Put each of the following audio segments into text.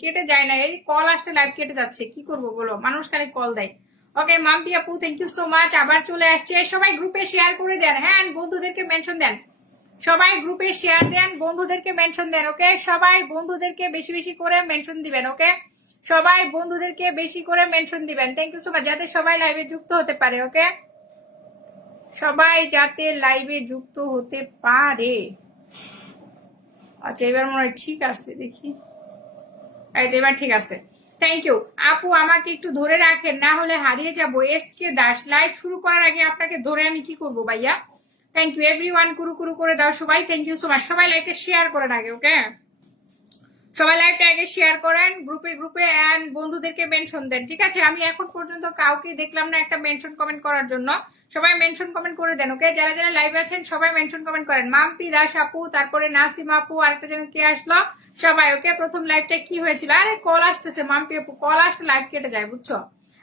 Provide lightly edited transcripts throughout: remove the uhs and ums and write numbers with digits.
কেটে যায় না, এই কল আসতে লাইভ কেটে যাচ্ছে, কি করবো বলো, মানুষ খালি কল দেয়। ওকে মাম্পি আপু থ্যাংক ইউ সো মাচ, আবার চলে আসছে। সবাই গ্রুপে শেয়ার করে দেন, হ্যাঁ বন্ধুদেরকে মেনশন দেন, সবাই গ্রুপে শেয়ার দেন, বন্ধুদেরকে মেনশন দেন। ওকে সবাই বন্ধুদেরকে বেশি বেশি করে মেনশন দিবেন। ওকে সবাই বন্ধুদেরকে বেশি করে মেনশন দিবেন। থ্যাংক ইউ সো মাচ, যাতে সবাই লাইভে যুক্ত হতে পারে। ওকে সবাই যাতে লাইভে যুক্ত হতে পারে। আচ্ছা এবার মনে হয় ঠিক আছে, দেখি এবার ঠিক আছে। থ্যাংক ইউ আপু, আমাকে একটু ধরে রাখেন, না হলে হারিয়ে যাবো। এসকে দাস, লাইভ শুরু করার আগে আপনাকে ধরে আমি কি করবো ভাইয়া। থ্যাংক ইউ এভরিওয়ান, কুরু কুরু করে দাও সবাই। থ্যাংক ইউ সো মাচ, সবাই লাইভটা শেয়ার করেন আগে। ওকে সবাই লাইভটা আগে শেয়ার করেন গ্রুপে গ্রুপে এন্ড বন্ধুদেরকে মেনশন দেন। ঠিক আছে, আমি এখন পর্যন্ত কাউকে দেখলাম না একটা মেনশন কমেন্ট করার জন্য। সবাই মেনশন কমেন্ট করে দেন। ওকে যারা যারা লাইভ আছেন সবাই মেনশন কমেন্ট করেন। মাম্পি দাস আপু, তারপরে নাসিমা আপু, আরেকটা যেন কে আসলো সবাই। ওকে প্রথম লাইভটা কি হয়েছিল, আরে কল আসতেছে মাম্পি আপু, কল আসতে লাইভ কেটে যায় বুঝছো,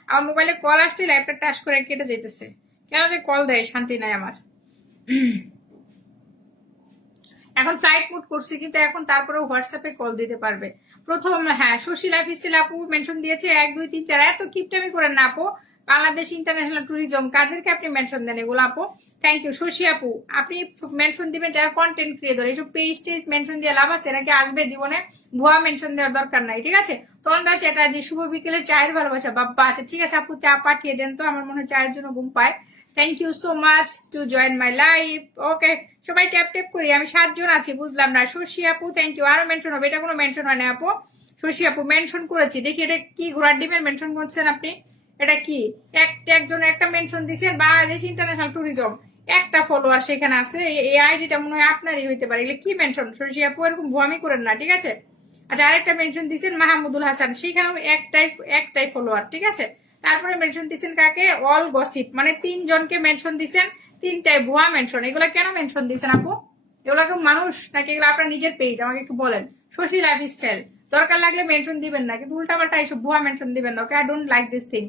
আমার মোবাইলে কল আসতে লাইভটা টাচ করে কেটে যাইতেছে, কেন যে কল দেয় শান্তি নাই আমার। এখন ফ্লাইট মোড করছি কিন্তু এখন তারপরেও হোয়াটসঅ্যাপে কল দিতে পারবে। প্রথম হ্যাঁ শশী লাইফ স্টাইল আপু মেনশন দিয়েছে 1 2 3 4, এত কিপটামি করেন না আপু। বাংলাদেশ ইন্টারন্যাশনাল ট্যুরিজম, কাদেরকে আপনি মেনশন দেন এগুলো আপু। থ্যাংক ইউ শশী আপু, আপনি মেনশন দিবেন যারা কন্টেন্ট ক্রিয়েটর। এইসব পেজ টেজ মেনশন দিয়ে লাভ আছে নাকি, আসবে জীবনে ভুয়া মেনশন দেওয়ার দরকার নাই। ঠিক আছে তন্দ্রা চ্যাটার্জি, শুভ বিকেলের চায়ের ভালোবাসা বাবা। আচ্ছা ঠিক আছে আপু, চা পাঠিয়ে দেন তো, আমার মনে হয় চায়ের জন্য ঘুম পায়। Thank you so much to join my live. Okay সবাই ট্যাপ ট্যাপ করি, আমি 7 জন আছি বুঝলাম না। শশী আপু থ্যাংক ইউ, আরো মেনশন হবে, এটা কোনো মেনশন হয় না আপু। শশী আপু মেনশন করেছি, দেখি এটা কি ঘোড়ার ডিমের মেনশন করছেন আপনি, এটা কি একজন একটা মেনশন দিচ্ছেন বাংলাদেশ ইন্টারন্যাশনাল ট্যুরিজম, একটা ফলোয়ার সেখানে আছে, এই আইডিটা মনে হয় আপনারই হইতে পারে। এগুলো কি মেনশন শশী আপু, এরকম ভুয়ামি করেন না ঠিক আছে। আচ্ছা আরেকটা মেনশন দিচ্ছেন মাহমুদুল হাসান, সেখানেও একটাই ফলোয়ার। ঠিক আছে তারপরে মেনশন দিচ্ছেন কাকে, অল গসিপ, মানে 3 জনকে মেনশন দিচ্ছেন, 3টাই ভুয়া মেনশন। এগুলো কেন মেনশন দিচ্ছেন আপু, এগুলো কেউ মানুষ নাকি, এগুলো আপনার নিজের পেজ, আমাকে একটু বলেন। শশী লাইফ স্টাইল, দরকার লাগলে মেনশন দিবেন না, কিন্তু উল্টাপাল্টা এইসব ভুয়া মেনশন দিবেন না। Okay I don't like this thing.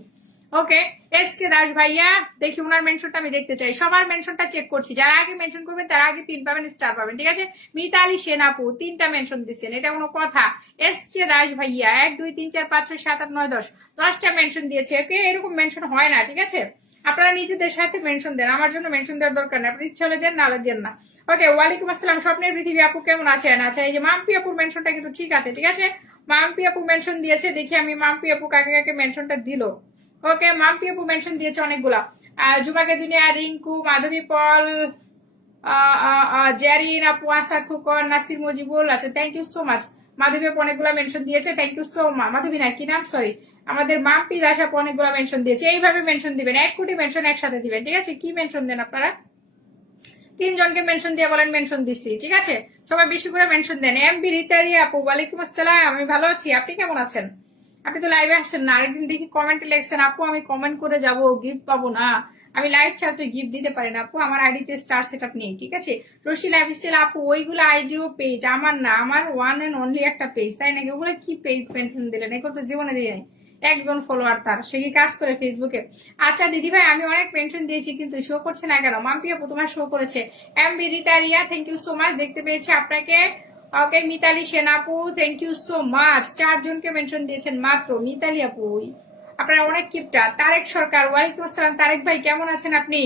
Okay SK Das ভাইয়া, দেখি ওনার মেনশনটা আমি দেখতে চাই, সবার মেনশনটা চেক করছি, যারা আগে মেনশন করবেন তারা আগে পিন পাবেন, স্টার পাবেন। ঠিক আছে মিতালি সেন আপু 3টা মেনশন দিচ্ছেন, এটা কোনো কথা। এসকে দাস ভাইয়া 1 2 3 4 5 6 7 8 9 10, 10টা মেনশন দিয়েছে। ওকে এরকম মেনশন হয় না। ঠিক আছে আপনারা নিজেদের সাথে মেনশন দেন, আমার জন্য মেনশন দেওয়ার দরকার নেই, আপনি ইচ্ছা হলে দেন না হলে দেন না। ওকে ওয়ালাইকুম আসসালাম স্বপ্নের পৃথিবী আপু, কেমন আছেন। আচ্ছা এই যে মাম্পি আপুর মেনশনটা কিন্তু ঠিক আছে। ঠিক আছে মাম্পি আপু মেনশন দিয়েছে, দেখি আমি মাম্পি আপু কাকে কাকে মেনশনটা দিল। ওকে মাম্পি আপু মেনশন দিয়েছে অনেকগুলা, জুমাকে দুনিয়া, রিঙ্কু, মাধবী পল, জেরিন আপু, আসা খুকন, নাসির মুজিবুল। আচ্ছা থ্যাংক ইউ সো মাচ, মাধবী আপু অনেকগুলা মেনশন দিয়েছে, থ্যাংক ইউ সো মাচ। মাধবী না কি নাম, সরি, আমাদের মাম্পি দাস আপু অনেকগুলা মেনশন দিয়েছে। এইভাবে মেনশন দিবেন, 1 কোটি মেনশন একসাথে দিবেন। ঠিক আছে কি মেনশন দেন আপনারা, 3 জনকে মেনশন দিয়ে বলেন মেনশন দিচ্ছি। ঠিক আছে সবাই বেশি করে মেনশন দেন। এমবি রিতারি আপু ওয়ালাইকুম আসসালাম, আমি ভালো আছি, আপনি কেমন আছেন। আপনি তো লাইভে আসছেন না, আরেকদিন দেখি কমেন্টে লিখছেন আপু আমি কমেন্ট করে যাব গিফট পাবো না, আমি লাইভ ছাড়া তো গিফট দিতে পারি না আপু, আমার আইডিতে স্টার সেটআপ নেই। ঠিক আছে রশি লাইফ স্টাইল আপু, ওইগুলো আইডিও পেজ আমার না, আমার ওয়ান এন্ড অনলি একটা পেজ, তাই নাকি, ওগুলো কি পেজ মেনশন দিলেন, এগুলো তো জীবনে দিয়ে নাই, একজন ফলোয়ার তার, সে কি কাজ করে ফেসবুকে। আচ্ছা দিদি ভাই আমি অনেক মেনশন দিয়েছি কিন্তু শো করছে না কেন, মাম্পি আপু তোমার শো করেছে। এমবি রিতারিয়া থ্যাংক ইউ সো মাচ, দেখতে পেয়েছি আপনাকে। ওকে মিতালি সেন আপু থ্যাংক ইউ সো মাচ, 4 জনকে মেনশন দিয়েছেন মাত্র। মিতালি আপু আপনারা অনেক কিপটা। তারেক সরকার ওয়ালাইকুম আসসালাম, তারেক ভাই কেমন আছেন আপনি।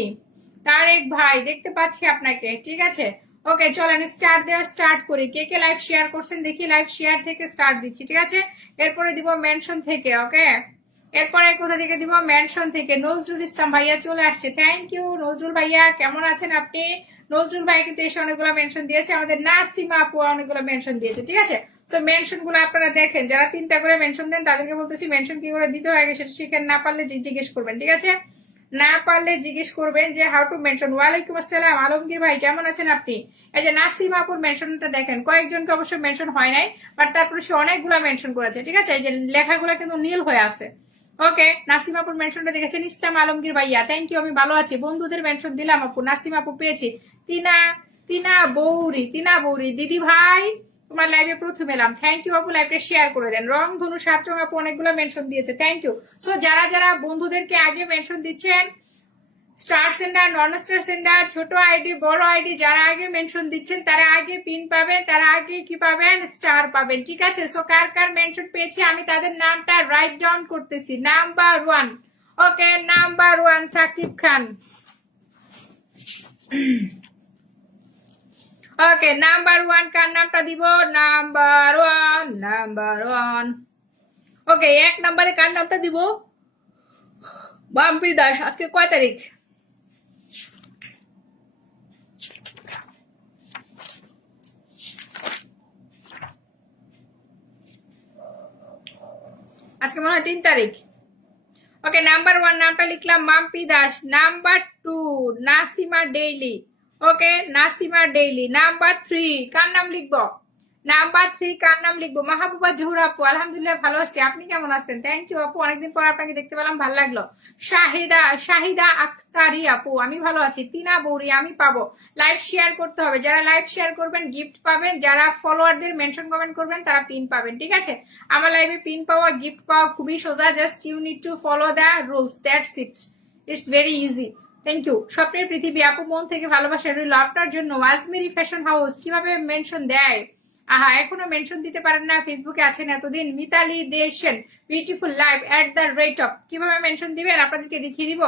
তারেক ভাই দেখতে পাচ্ছি আপনাকে। ঠিক আছে ওকে চলেন স্টার্ট দেওয়া স্টার্ট করি, কে কে লাইভ শেয়ার করছেন দেখি, লাইভ শেয়ার থেকে স্টার্ট দিচ্ছি। ঠিক আছে এরপরে দিব মেনশন থেকে। ওকে এরপরে কোথা থেকে দিব, মেনশন থেকে। নজরুল ইসলাম ভাইয়া চলে আসছে, থ্যাংক ইউ নজরুল ভাইয়া, কেমন আছেন আপনি। নজরুল ভাই কিন্তু এসে অনেকগুলো মেনশন দিয়েছে, আমাদের নাসিমা আপু অনেকগুলো মেনশন দিয়েছে। ঠিক আছে সো মেনশন গুলো আপনারা দেখেন, যারা 3টা করে মেনশন দেন তাদেরকে বলতেছি মেনশন কি করে দিতে হয় আগে সেটা শিখেন, না পারলে জিজ্ঞেস করবেন। ঠিক আছে না পারলে জিজ্ঞেস করবেন যে হাউ টু মেনশন। ওয়ালাইকুম আসসালাম আলমগীর ভাই কেমন আছেন আপনি। এই যে নাসিমা আপুর মেনশনটা দেখেন, কয়েকজনকে অবশ্য মেনশন হয় নাই, বাট তারপরে সে অনেকগুলো মেনশন করেছে। ঠিক আছে এই যে লেখাগুলো কিন্তু নীল হয়ে আছে। ওকে নাসিমা আপুর মেনশনটা দেখেছেন, ইসলাম আলমগীর ভাইয়া থ্যাংক ইউ, আমি ভালো আছি, বন্ধুদের মেনশন দিলাম আপু। নাসিমা আপু পেয়েছি। তিনা তিনা বৌরি দিদি ভাই তোমার লাইভে প্রথম এলাম, থ্যাংক ইউ আপু, লাইভটা শেয়ার করে দেন। রং ধনু 7 আপু অনেকগুলো মেনশন দিয়েছে, থ্যাংক ইউ। সো যারা যারা বন্ধুদেরকে আগে মেনশন দিচ্ছেন স্টার সেন্ডার, নন স্টার সেন্ডার, ছোট আইডি, বড় আইডি, যারা আগে মেনশন দিচ্ছেন তারা আগে পিন পাবেন, তারা আগে কি পাবেন, স্টার পাবেন। ঠিক আছে, সো কার কার মেনশন পেয়েছি আমি তাদের নামটা রাইট ডাউন করতেছি। নাম্বার 1, ওকে, number 1 Shakib Khan. Okay, number 1 কার নামটা দিব? Number 1, number 1। ওকে, 1 নম্বরে কার নামটা দিব? বাম্পি দাস। আজকে কয় তারিখ? আজকে মনে হয় 3 তারিখ। ওকে, নাম্বার 1 নামটা লিখলাম Mampi Das. Number 2 Nasima daily. Okay, Nasima daily. Number 3 কার নাম লিখবো? নাম্বার 3 কার নাম লিখবো? মাহবুবা জহুর আপু। আলহামদুলিল্লাহ ভালো আছি, আপনি কেমন আছেন? থ্যাংক ইউ আপু, অনেকদিন পর আপনাকে দেখতে পেলাম, ভালো লাগলো। শাহিদা আক্তারি আপু, আমি ভালো আছি। তিনা বৌরি, আমি পাবো। লাইভ শেয়ার করতে হবে, যারা লাইভ শেয়ার করবেন গিফট পাবেন, যারা ফলোয়ারদের মেনশন কমেন্ট করবেন তারা পিন পাবেন। ঠিক আছে, আমার লাইভে পিন পাওয়া, গিফট পাওয়া খুবই সোজা, just you need to follow the rules, that's it's very easy. Thank you. স্বপ্নের পৃথিবী আপু, মন থেকে ভালোবাসা রইল আপনার জন্য। আজমেরি ফ্যাশন হাউস, কিভাবে মেনশন দেয়? আহা, এখনো মেনশন দিতে পারেন না, ফেসবুকে আছেন এতদিন। মিতালি দেশন, বিউটিফুল লাইভ @, কিভাবে মেনশন দিবেন আপনাদেরকে দেখিয়ে দিব,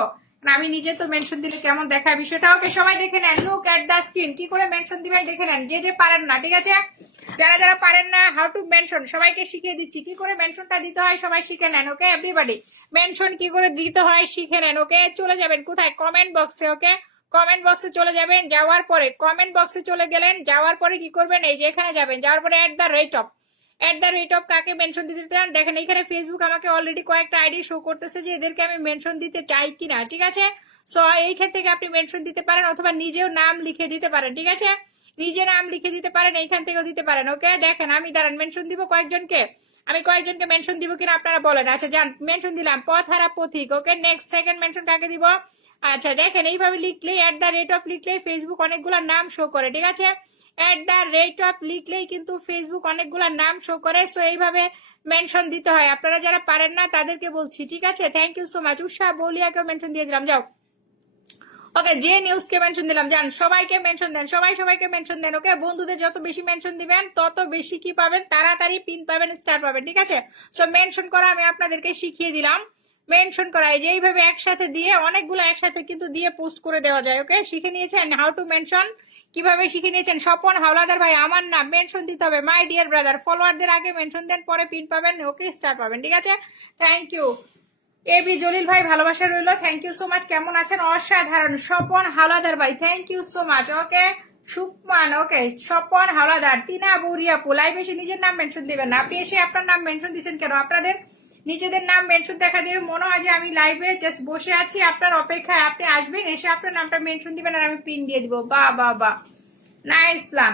আমি নিজে তো মেনশন দিলে কেমন দেখায় বিষয়টা। ওকে, সবাই দেখে নেন, লুক এট দ্য স্ক্রিন, কি করে মেনশন দিবেন দেখে নেন, যে যে পারেন না। ঠিক আছে, যারা যারা পারেন না হাউ টু মেনশন সবাইকে শিখিয়ে দিচ্ছি, কি করে মেনশনটা দিতে হয় সবাই শিখে নেন। ওকে এভরিবডি, মেনশন কি করে দিতে হয় শিখে নেন। ওকে, চলে যাবেন কোথায়? কমেন্ট বক্সে। ওকে, কমেন্ট বক্সে চলে যাবেন, যাওয়ার পরে কমেন্ট বক্সে চলে গেলেন, যাওয়ার পরে কি করবেন, এই যে এখানে যাবেন, যাওয়ার পরে @, কাকে মেনশন দিতে চান দেখেন। এখানে ফেসবুক আমাকে অলরেডি কয়েকটা আইডি শো করতেছে যে এদেরকে আমি মেনশন দিতে চাই কিনা। ঠিক আছে, সো এইখান থেকে আপনি মেনশন দিতে পারেন, অথবা নিজেও নাম লিখে দিতে পারেন। ঠিক আছে, নিজে নাম লিখে দিতে পারেন, এইখান থেকেও দিতে পারেন। ওকে, দেখেন আমি দাঁড়ান মেনশন দিব কয়েকজনকে, আমি কয়েকজনকে মেনশন দিব কিনা আপনারা বলেন। আচ্ছা যান, মেনশন দিলাম পথহারা পথিক। ওকে, নেক্সট সেকেন্ড মেনশন কাকে দিব? আচ্ছা দেখেন, এইভাবে লিখলেই @, লিখলেই ফেসবুক অনেকগুলো নাম শো করে। ঠিক আছে, @, লিখলেই কিন্তু ফেসবুক অনেকগুলো নাম শো করে। সো এইভাবে মেনশন দিতে হয়, আপনারা যারা পারেন না তাদেরকে বলছি। ঠিক আছে, thank you so much. Usha বলিয়াকেও মেনশন দিয়ে দিলাম, যাও। ওকে, যে নিউজকে মেনশন দিলাম, যান সবাইকে মেনশন দেন, সবাইকে মেনশন দেন। ওকে, বন্ধুদের যত বেশি মেনশন দিবেন তত বেশি কি পাবেন, তাড়াতাড়ি পিন পাবেন, স্টার পাবেন। ঠিক আছে, সো মেনশন করা আমি আপনাদেরকে শিখিয়ে দিলাম। মেনশন করা এই যে এইভাবে একসাথে দিয়ে, অনেকগুলো একসাথে কিন্তু দিয়ে পোস্ট করে দেওয়া যায়। ওকে, শিখে নিয়েছেন হাউ টু মেনশন, কিভাবে শিখে নিয়েছেন। স্বপন হাওলাদার ভাই, আমার নাম মেনশন দিতে হবে, মাই ডিয়ার ব্রাদার। ফলোয়ারদের আগে মেনশন দেন, পরে পিন পাবেন। ওকে, স্টার পাবেন। ঠিক আছে, থ্যাংক ইউ। এবি জলিল ভাই, ভালোবাসা রইল, থ্যাংক ইউ সো মাচ। কেমন আছেন? অসাধারণ। স্বপন হাওলাদার ভাই, thank you so much. Okay, Sukman, ওকে, স্বপন হাওলাদার। তিনা বুড়িয়া পু, লাইভ এসে নিজের নাম মেনশন দিবেন না, আপনি এসে আপনার নাম মেনশন দিচ্ছেন কেন? আপনাদের নিজেদের নাম মেনশন দেখা দিয়ে মনে হয় যে আমি লাইভে জাস্ট বসে আছি আপনার অপেক্ষায়, আপনি আসবেন, এসে আপনার নামটা মেনশন দিবেন আর আমি পিন দিয়ে দিব। বা বা বা, নাইস প্ল্যান।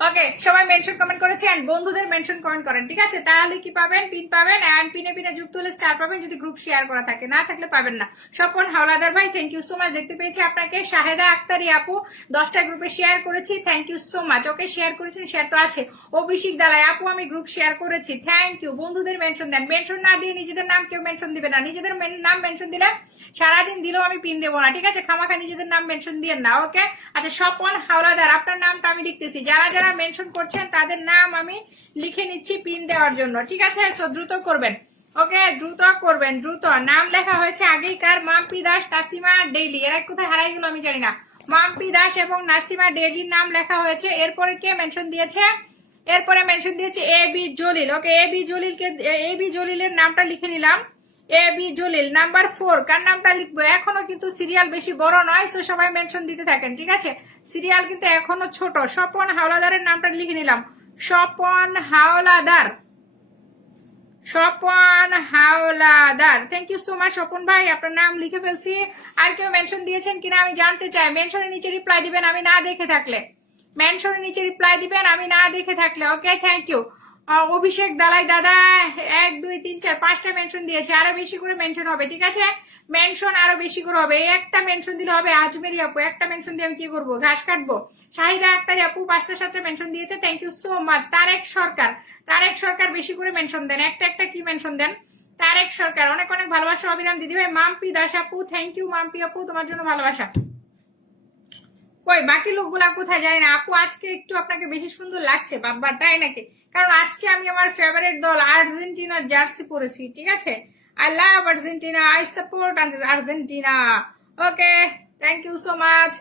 ওকে, সবাই মেনশন কমেন্ট করেছেন, বন্ধুদের মেনশন কমেন্ট করেন। ঠিক আছে, তাহলে কি পাবেন? পিন পাবেন, এন্ড পিনে পিনে যুক্ত হলে স্টার পাবেন, যদি গ্রুপ শেয়ার করা থাকে, না থাকলে পাবেন না। স্বপন হাওলাদার ভাই, থ্যাংক ইউ সো মাচ, দেখতে পেয়েছি আপনাকে। শাহেদা আক্তারি আপু, 10টা গ্রুপে শেয়ার করেছি, thank you so much. Okay, share করেছেন, শেয়ার তো আছে। অভিষেক দালাই আপু, আমি গ্রুপ শেয়ার করেছি, থ্যাংক ইউ। বন্ধুদের মেনশন দেন, মেনশন না দিয়ে নিজেদের নাম কেউ মেনশন দিবে না, নিজেদের নাম মেনশন দিলে সারাদিন দিলেও আমি পিন দেবো না। ঠিক আছে, খামাখা নিজেদের নাম মেনশন দিয়ে না। ওকে, আচ্ছা স্বপন হাওলাদার, আপনার নামটা আমি লিখতেছি, যারা যারা মেনশন করছেন তাদের নাম আমি লিখে নিচ্ছি পিন দেওয়ার জন্য। ঠিক আছে, সো দ্রুত করবেন। ওকে, দ্রুত করবেন, দ্রুত। নাম লেখা হয়েছে আগেই কার? মাম্পি দাস, নাসিমা ডেইলি। এরা কোথায় হারাই গেল আমি জানি না। মাম্পি দাস এবং নাসিমা ডেইলির নাম লেখা হয়েছে। এরপরে কে মেনশন দিয়েছে? এরপরে মেনশন দিয়েছে এবি জলিল। ওকে, এবি জলিলের নামটা লিখে নিলাম। এবি জলিল। নাম্বার 4 কার নামটা লিখবো? এখনো কিন্তু সিরিয়াল বেশি বড় নয়, সো সবাই মেনশন দিতে থাকেন। ঠিক আছে, সিরিয়াল কিন্তু এখনো ছোট। স্বপন হাওলাদারের নামটা লিখে নিলাম, Swapan Howlader, Swapan Howlader. Thank you so much Swapan ভাই, আপনার নাম লিখে ফেলছি। আর কেউ মেনশন দিয়েছেন কিনা আমি জানতে চাই। মেনশনের নিচে রিপ্লাই দিবেন আমি না দেখে থাকলে, মেনশনের নিচে রিপ্লাই দিবেন আমি না দেখে থাকলে। ওকে, থ্যাংক ইউ। অভিষেক দালাই দাদা 1 2 3 4 5টা মেনশন দিয়েছে, আরো বেশি করে মেনশন হবে। ঠিক আছে, মেনশন আরো বেশি করে হবে। একটা মেনশন দিলে হবে। আজমেরি আপু, একটা মেনশন দিয়ে আমি কি করবো? ঘাস কাটবো। শাহিদা আক্তারি আপু 5টা 7টা মেনশন দিয়েছে, thank you so much. Tarek Sarkar, Tarek Sarkar বেশি করে মেনশন দেন, একটা একটা কি মেনশন দেন? তারেক সরকার, অনেক অনেক ভালোবাসা অবিরাম দিদি ভাই। মাম্পি দাস আপু, থ্যাংক ইউ মাম্পি আপু, তোমার জন্য ভালোবাসা। কই বাকি লোকগুলা কোথায় জানি না আপু, আজকে একটু আপনাকে বেশি সুন্দর লাগছে বাবা, তাই নাকি? কারণ আজকে আমি আমার ফেভারিট দল আর্জেন্টিনার জার্সি পরেছি, ঠিক আছে? I love Argentina, I support Argentina. Okay, thank you so much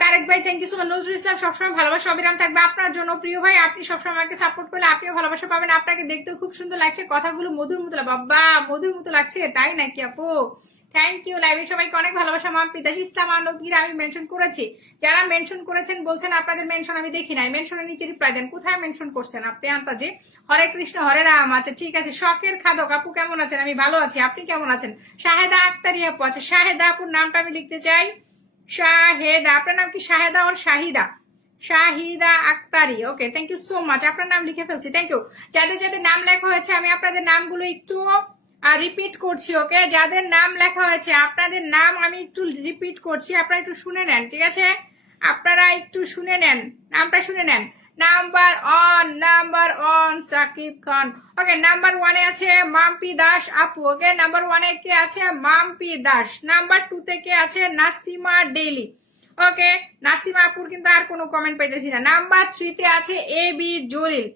Tarek ভাই, thank you so much. Nazrul Islam, সবসময় ভালোবাসা অবিরাম থাকবে আপনার জন্য প্রিয় ভাই। আপনি সবসময় আমাকে সাপোর্ট করলে আপনিও ভালোবাসা পাবেন। আপনাকে দেখতেও খুব সুন্দর লাগছে, কথাগুলো মধুর মতো, বাবা মধুর মতো লাগছে, তাই নাকি আপু? Thank you. লাইভে সবাইকে অনেক ভালোবাসা। মাম পিতাস ইসলাম আলমগীর আমি মেনশন করেছি, যারা মেনশন করেছেন বলছেন আপনাদের মেনশন আমি দেখি নাই, মেনশনের নিচে রিপ্লাই দেন, কোথায় মেনশন করছেন আপনি আন্তাজি? হরে কৃষ্ণ হরে রাম। আচ্ছা ঠিক আছে। শখের খাদক আপু কেমন আছেন? আমি ভালো আছি, আপনি কেমন আছেন? শাহেদা আক্তারি আপু, আচ্ছা শাহেদা আপুর নামটা আমি লিখতে চাই। শাহেদা, আপনার নাম কি Shaheda or Shahida? Shahida Aktari, okay thank you so much. আপনার নাম লিখে ফেলছি, থ্যাংক ইউ। যাদের যাদের নাম লেখা হয়েছে আমি আপনাদের নামগুলো একটু রিপিট করছি, ওকে? যাদের নাম লেখা হয়েছে আপনাদের নাম আমি একটু রিপিট করছি, আপনারা একটু শুনে নেন, ঠিক আছে? আপনারা একটু শুনে নেন, নামটা শুনে নেন। Number one Sakib Khan, okay. Number 1-এ আছে মাম্পি দাস আপু, ওকে। নাম্বার 1-এ কে আছে? মাম্পি দাস। নাম্বার 2-তে কে আছে? Nasima daily, okay. নাসিমা আপুর কিন্তু আর কোনো কমেন্ট পাইতেছি না। নাম্বার 3-তে আছে A B Jalil,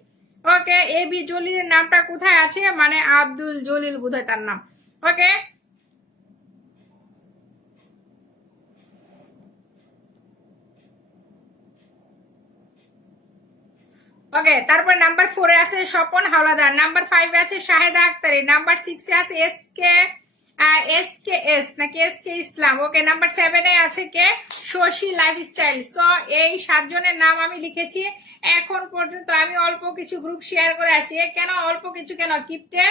okay. A B জলিলের নামটা কোথায় আছে? মানে আব্দুল জলিল বোধহয় তার নাম, ওকে। ওকে, তারপর নাম্বার 4-এ আছে স্বপন হাওলাদার। নাম্বার 5-এ আছে শাহেদা আক্তারি। নাম্বার 6-এ আছে এস নাকি এস কে ইসলাম, ওকে। নাম্বার 7-এ আছে কে? শশী লাইফস্টাইল। সো এই 7 জনের নাম আমি লিখেছি এখন পর্যন্ত। আমি অল্প কিছু গ্রুপ শেয়ার করে আসি। কেন অল্প কিছু? কেন কিপটে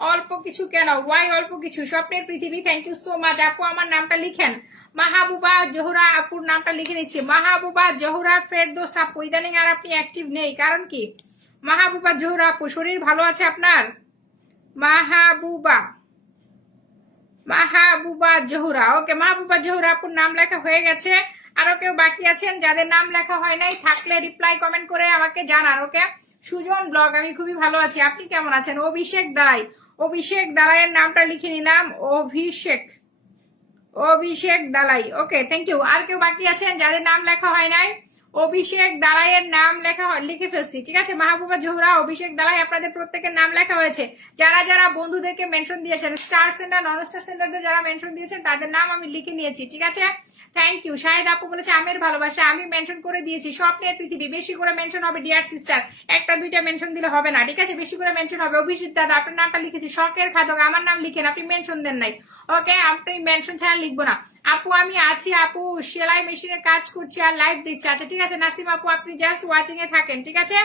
অল্প কিছু? কেন ওয়াই অল্প কিছু? স্বপ্নের পৃথিবী, থ্যাংক ইউ সো মাচ আপু। আমার নামটা লিখেন। মাহবুবা জোহরা আপুর নামটা লিখে নিচ্ছি। মাহবুবা জোহরা ফেরদৌস আপু, ইদানিং আর আপনি অ্যাক্টিভ নেই, কারণ কি? মাহবুবা জোহরা আপু, শরীর ভালো আছে আপনার? মাহবুবা জোহরা, ওকে। মাহবুবা জোহরা আপুর নাম লেখা হয়ে গেছে। আরো কেউ বাকি আছেন যাদের নাম লেখা হয় নাই? থাকলে রিপ্লাই কমেন্ট করে আমাকে জানান, ওকে। সুজন ব্লগ, আমি খুবই ভালো আছি, আপনি কেমন আছেন? অভিষেক দালাই, নামটা লিখে নিলাম। অভিষেক দালাই, ওকে থ্যাংক ইউ। আর কেউ বাকি আছেন যাদের নাম লেখা হয় নাই? অভিষেক দালাইয়ের নাম লিখে ফেলছি, ঠিক আছে। মাহবুবা জোহরা, অভিষেক দালাই, আপনাদের প্রত্যেকের নাম লেখা হয়েছে। যারা যারা বন্ধুদেরকে মেনশন দিয়েছেন, স্টার সেন্টার নন স্টার সেন্টারদের যারা মেনশন দিয়েছেন তাদের নাম আমি লিখে নিয়েছি, ঠিক আছে। Thank you. শাহেদ আপু বলেছে আমের ভালোবাসা, আমি মেনশন করে দিয়েছি। স্বপ্নের পৃথিবী, বেশি করে মেনশন হবে ডিয়ার সিস্টার, একটা দুইটা মেনশন দিলে হবে না, ঠিক আছে? বেশি করে মেনশন হবে। অভিজিৎ দাদা, আপনার নামটা লিখেছি। শখের খাদক, আমার নাম লিখেন, আপনি মেনশন দেন নাই, ওকে। আপনি মেনশন ছাড়া লিখবো না। আপু আমি আছি আপু, সেলাই মেশিনে কাজ করছি আর লাইভ দিচ্ছি, আচ্ছা ঠিক আছে। নাসিম আপু আপনি জাস্ট ওয়াচিং এ থাকেন, ঠিক আছে?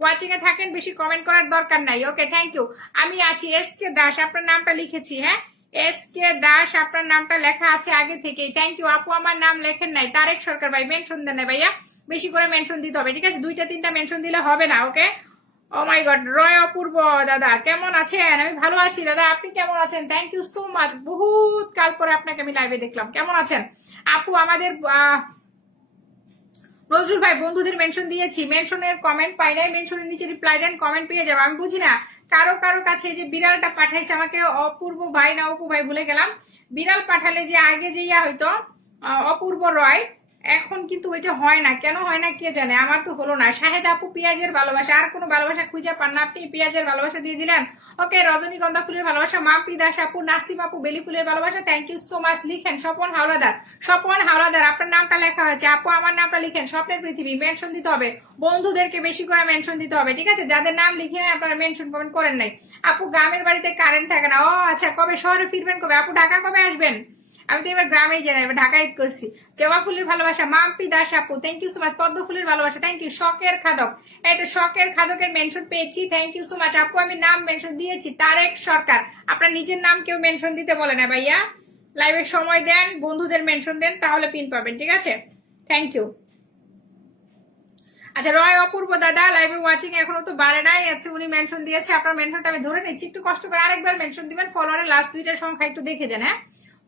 ওয়াচিং এ থাকেন, বেশি কমেন্ট করার দরকার নাই, ওকে থ্যাংক ইউ। আমি আছি। এস কে দাস, আপনার নামটা লিখেছি, হ্যাঁ এস কে দাস, আপনার নামটা লেখা আছে আগে থেকেই, থ্যাংক ইউ। আপু আমার নাম লেখেন নাই। তারেক সরকার ভাই, মেনশন দেন না ভাইয়া, বেশি করে মেনশন দিতে হবে, ঠিক আছে? 2-3টা মেনশন দিলে হবে না, ওকে। ও মাই গড। রয় অপূর্ব দাদা কেমন আছেন? আমি ভালো আছি দাদা, আপনি কেমন আছেন? থ্যাংক ইউ সো মাচ, বহুত কাল পরে আপনাকে আমি লাইভে দেখলাম, কেমন আছেন আপু? আমাদের নজরুল ভাই বন্ধুদের মেনশন দিয়েছি, মেনশনের কমেন্ট পাই নাই, মেনশনের নিচে রিপ্লাই দেন, কমেন্ট পেয়ে যাবো। আমি বুঝি না কারো কাছে যে বিড়ালটা পাঠাইছে আমাকে, অপূর্ব ভাই না অপু ভাই ভুলে গেলাম, বিড়াল পাঠালে যে আগে যে ইয়া হয়তো অপূর্ব রয়, এখন কিন্তু ওইটা হয় না, কেন হয় না কে জানে, আমার তো হলো না। শাহেদ আপু পেঁয়াজের ভালোবাসা, আর কোনো ভালোবাসা খুঁজে পান না আপনি, পেঁয়াজের ভালোবাসা দিয়ে দিলেন, ওকে। রজনীগন্ধা ফুলের ভালোবাসা, মাম্পি দাস আপু, নাসিম আপু বেলি ফুলের ভালোবাসা, থ্যাংক ইউ সো মাচ। লিখেন স্বপন হাওলাদার, আপনার নামটা লেখা হয়েছে। আপু আমার নামটা লিখেন। স্বপ্নের পৃথিবী, মেনশন দিতে হবে, বন্ধুদেরকে বেশি করে মেনশন দিতে হবে, ঠিক আছে? যাদের নাম লিখে আপনারা মেনশন কমেন্ট করেন নাই। আপু গ্রামের বাড়িতে কারেন্ট থাকে না, ও আচ্ছা, কবে শহরে ফিরবেন কবে? আপু ঢাকা কবে আসবেন? আমি তো এবার গ্রামেই যাই, এবার ঢাকায় করছি। জবা ফুলের ভালোবাসা, মাম্পি দাস আপু, থ্যাংক ইউ সো মাচ। পদ্ম ফুলের ভালোবাসা, থ্যাংক ইউ। শখের খাদক, এই তো শখের খাদকের মেনশন পেয়েছি, থ্যাংক ইউ সো মাচ আপু। আমি নাম মেনশন দিয়েছি, তারেক সরকার। আপনার নিজের নাম কেউ মেনশন দিতে বলে না ভাইয়া, লাইভে সময় দেন, বন্ধুদের মেনশন দেন, তাহলে পিন পাবেন, ঠিক আছে? Thank you. আচ্ছা রয় অপূর্ব দাদা লাইভে ওয়াচিং, এখনো তো বাড়ে নাই, আচ্ছা উনি মেনশন দিয়েছে, আপনার মেনশনটা আমি ধরে নিচ্ছি, একটু কষ্ট করে আরেকবার মেনশন দিবেন। ফলোয়ারের লাস্ট 2টা সংখ্যা একটু দেখে দেন, হ্যাঁ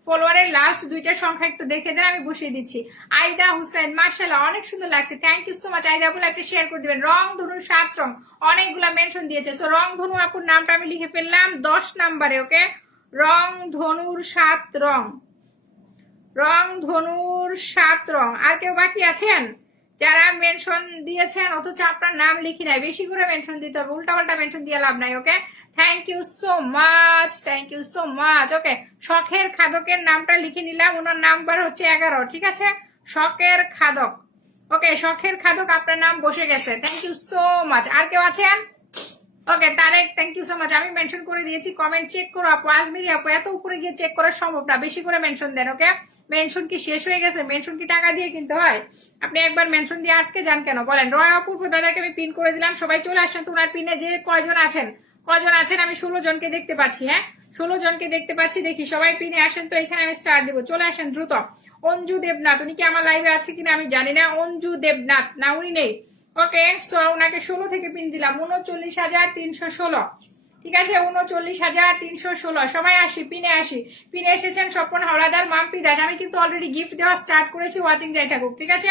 ফলোয়ারের লাস্ট দুইটা সংখ্যা একটু দেখে দেন, আমি বসিয়ে দিচ্ছি। আইদা হুসেন, মার্শাল্লাহ অনেক সুন্দর লাগছে, থ্যাংক ইউ সো মাচ। আইদা বলে একটা শেয়ার করে দিবেন। রং ধনু 7 রং, অনেকগুলা মেনশন দিয়েছে। সো রং ধনু আপুর নামটা আমি লিখে ফেললাম 10 নাম্বারে। ওকে, রং ধনুর 7 রং, রং ধনুর 7 রং। আর কেউ বাকি আছেন যারা মেনশন দিয়েছেন অথচ আপনার নাম লিখি নাই? বেশি করে মেনশন দিতে হবে, উল্টাপাল্টা মেনশন দিয়ে লাভ নাই। Okay, thank you so much, thank you so much. Okay, শখের খাদকের নামটা লিখে নিলাম, ওনার নাম্বার হচ্ছে 11। ঠিক আছে, শখের খাদক। ওকে, শখের খাদক আপনার নাম বসে গেছে, থ্যাংক ইউ সো মাচ। আর কেউ আছেন? Okay Tarek, thank you so much. আমি মেনশন করে দিয়েছি, কমেন্ট চেক করো আপু। আজমিরি আপু, এত উপরে গিয়ে চেক করা সম্ভব না, বেশি করে মেনশন দেন। ওকে, মেনশন কি শেষ হয়ে গেছে? মেনশন কি টাকা দিয়ে কিনতে হয়? আপনি একবার মেনশন দিয়ে আটকে যান কেন বলেন? রয় অপূর্ব দাদাকে আমি পিন করে দিলাম, সবাই চলে আসেন। তোমার পিনে যে কয়জন আছেন, কয়জন আছেন? আমি 16 জনকে দেখতে পাচ্ছি। হ্যাঁ, 16 জনকে দেখতে পাচ্ছি, দেখি সবাই পিনে আসেন। তো এখানে আমি স্টার দিব, চলে আসেন দ্রুত। অঞ্জু দেবনাথ, উনি কি আমার লাইভে আছে কিনা আমি জানি না। অঞ্জু দেবনাথ, না উনি নেই। ওকে, সো ওনাকে 16 থেকে পিন দিলাম। 39,316। ঠিক আছে, 39,316। সবাই আসি, পিনে আসি। পিনে এসেছেন স্বপন হাওলাদার, মাম্পি দাস। আমি কিন্তু অলরেডি গিফট দেওয়া স্টার্ট করেছি, ওয়াচিং যাই থাকুক। ঠিক আছে,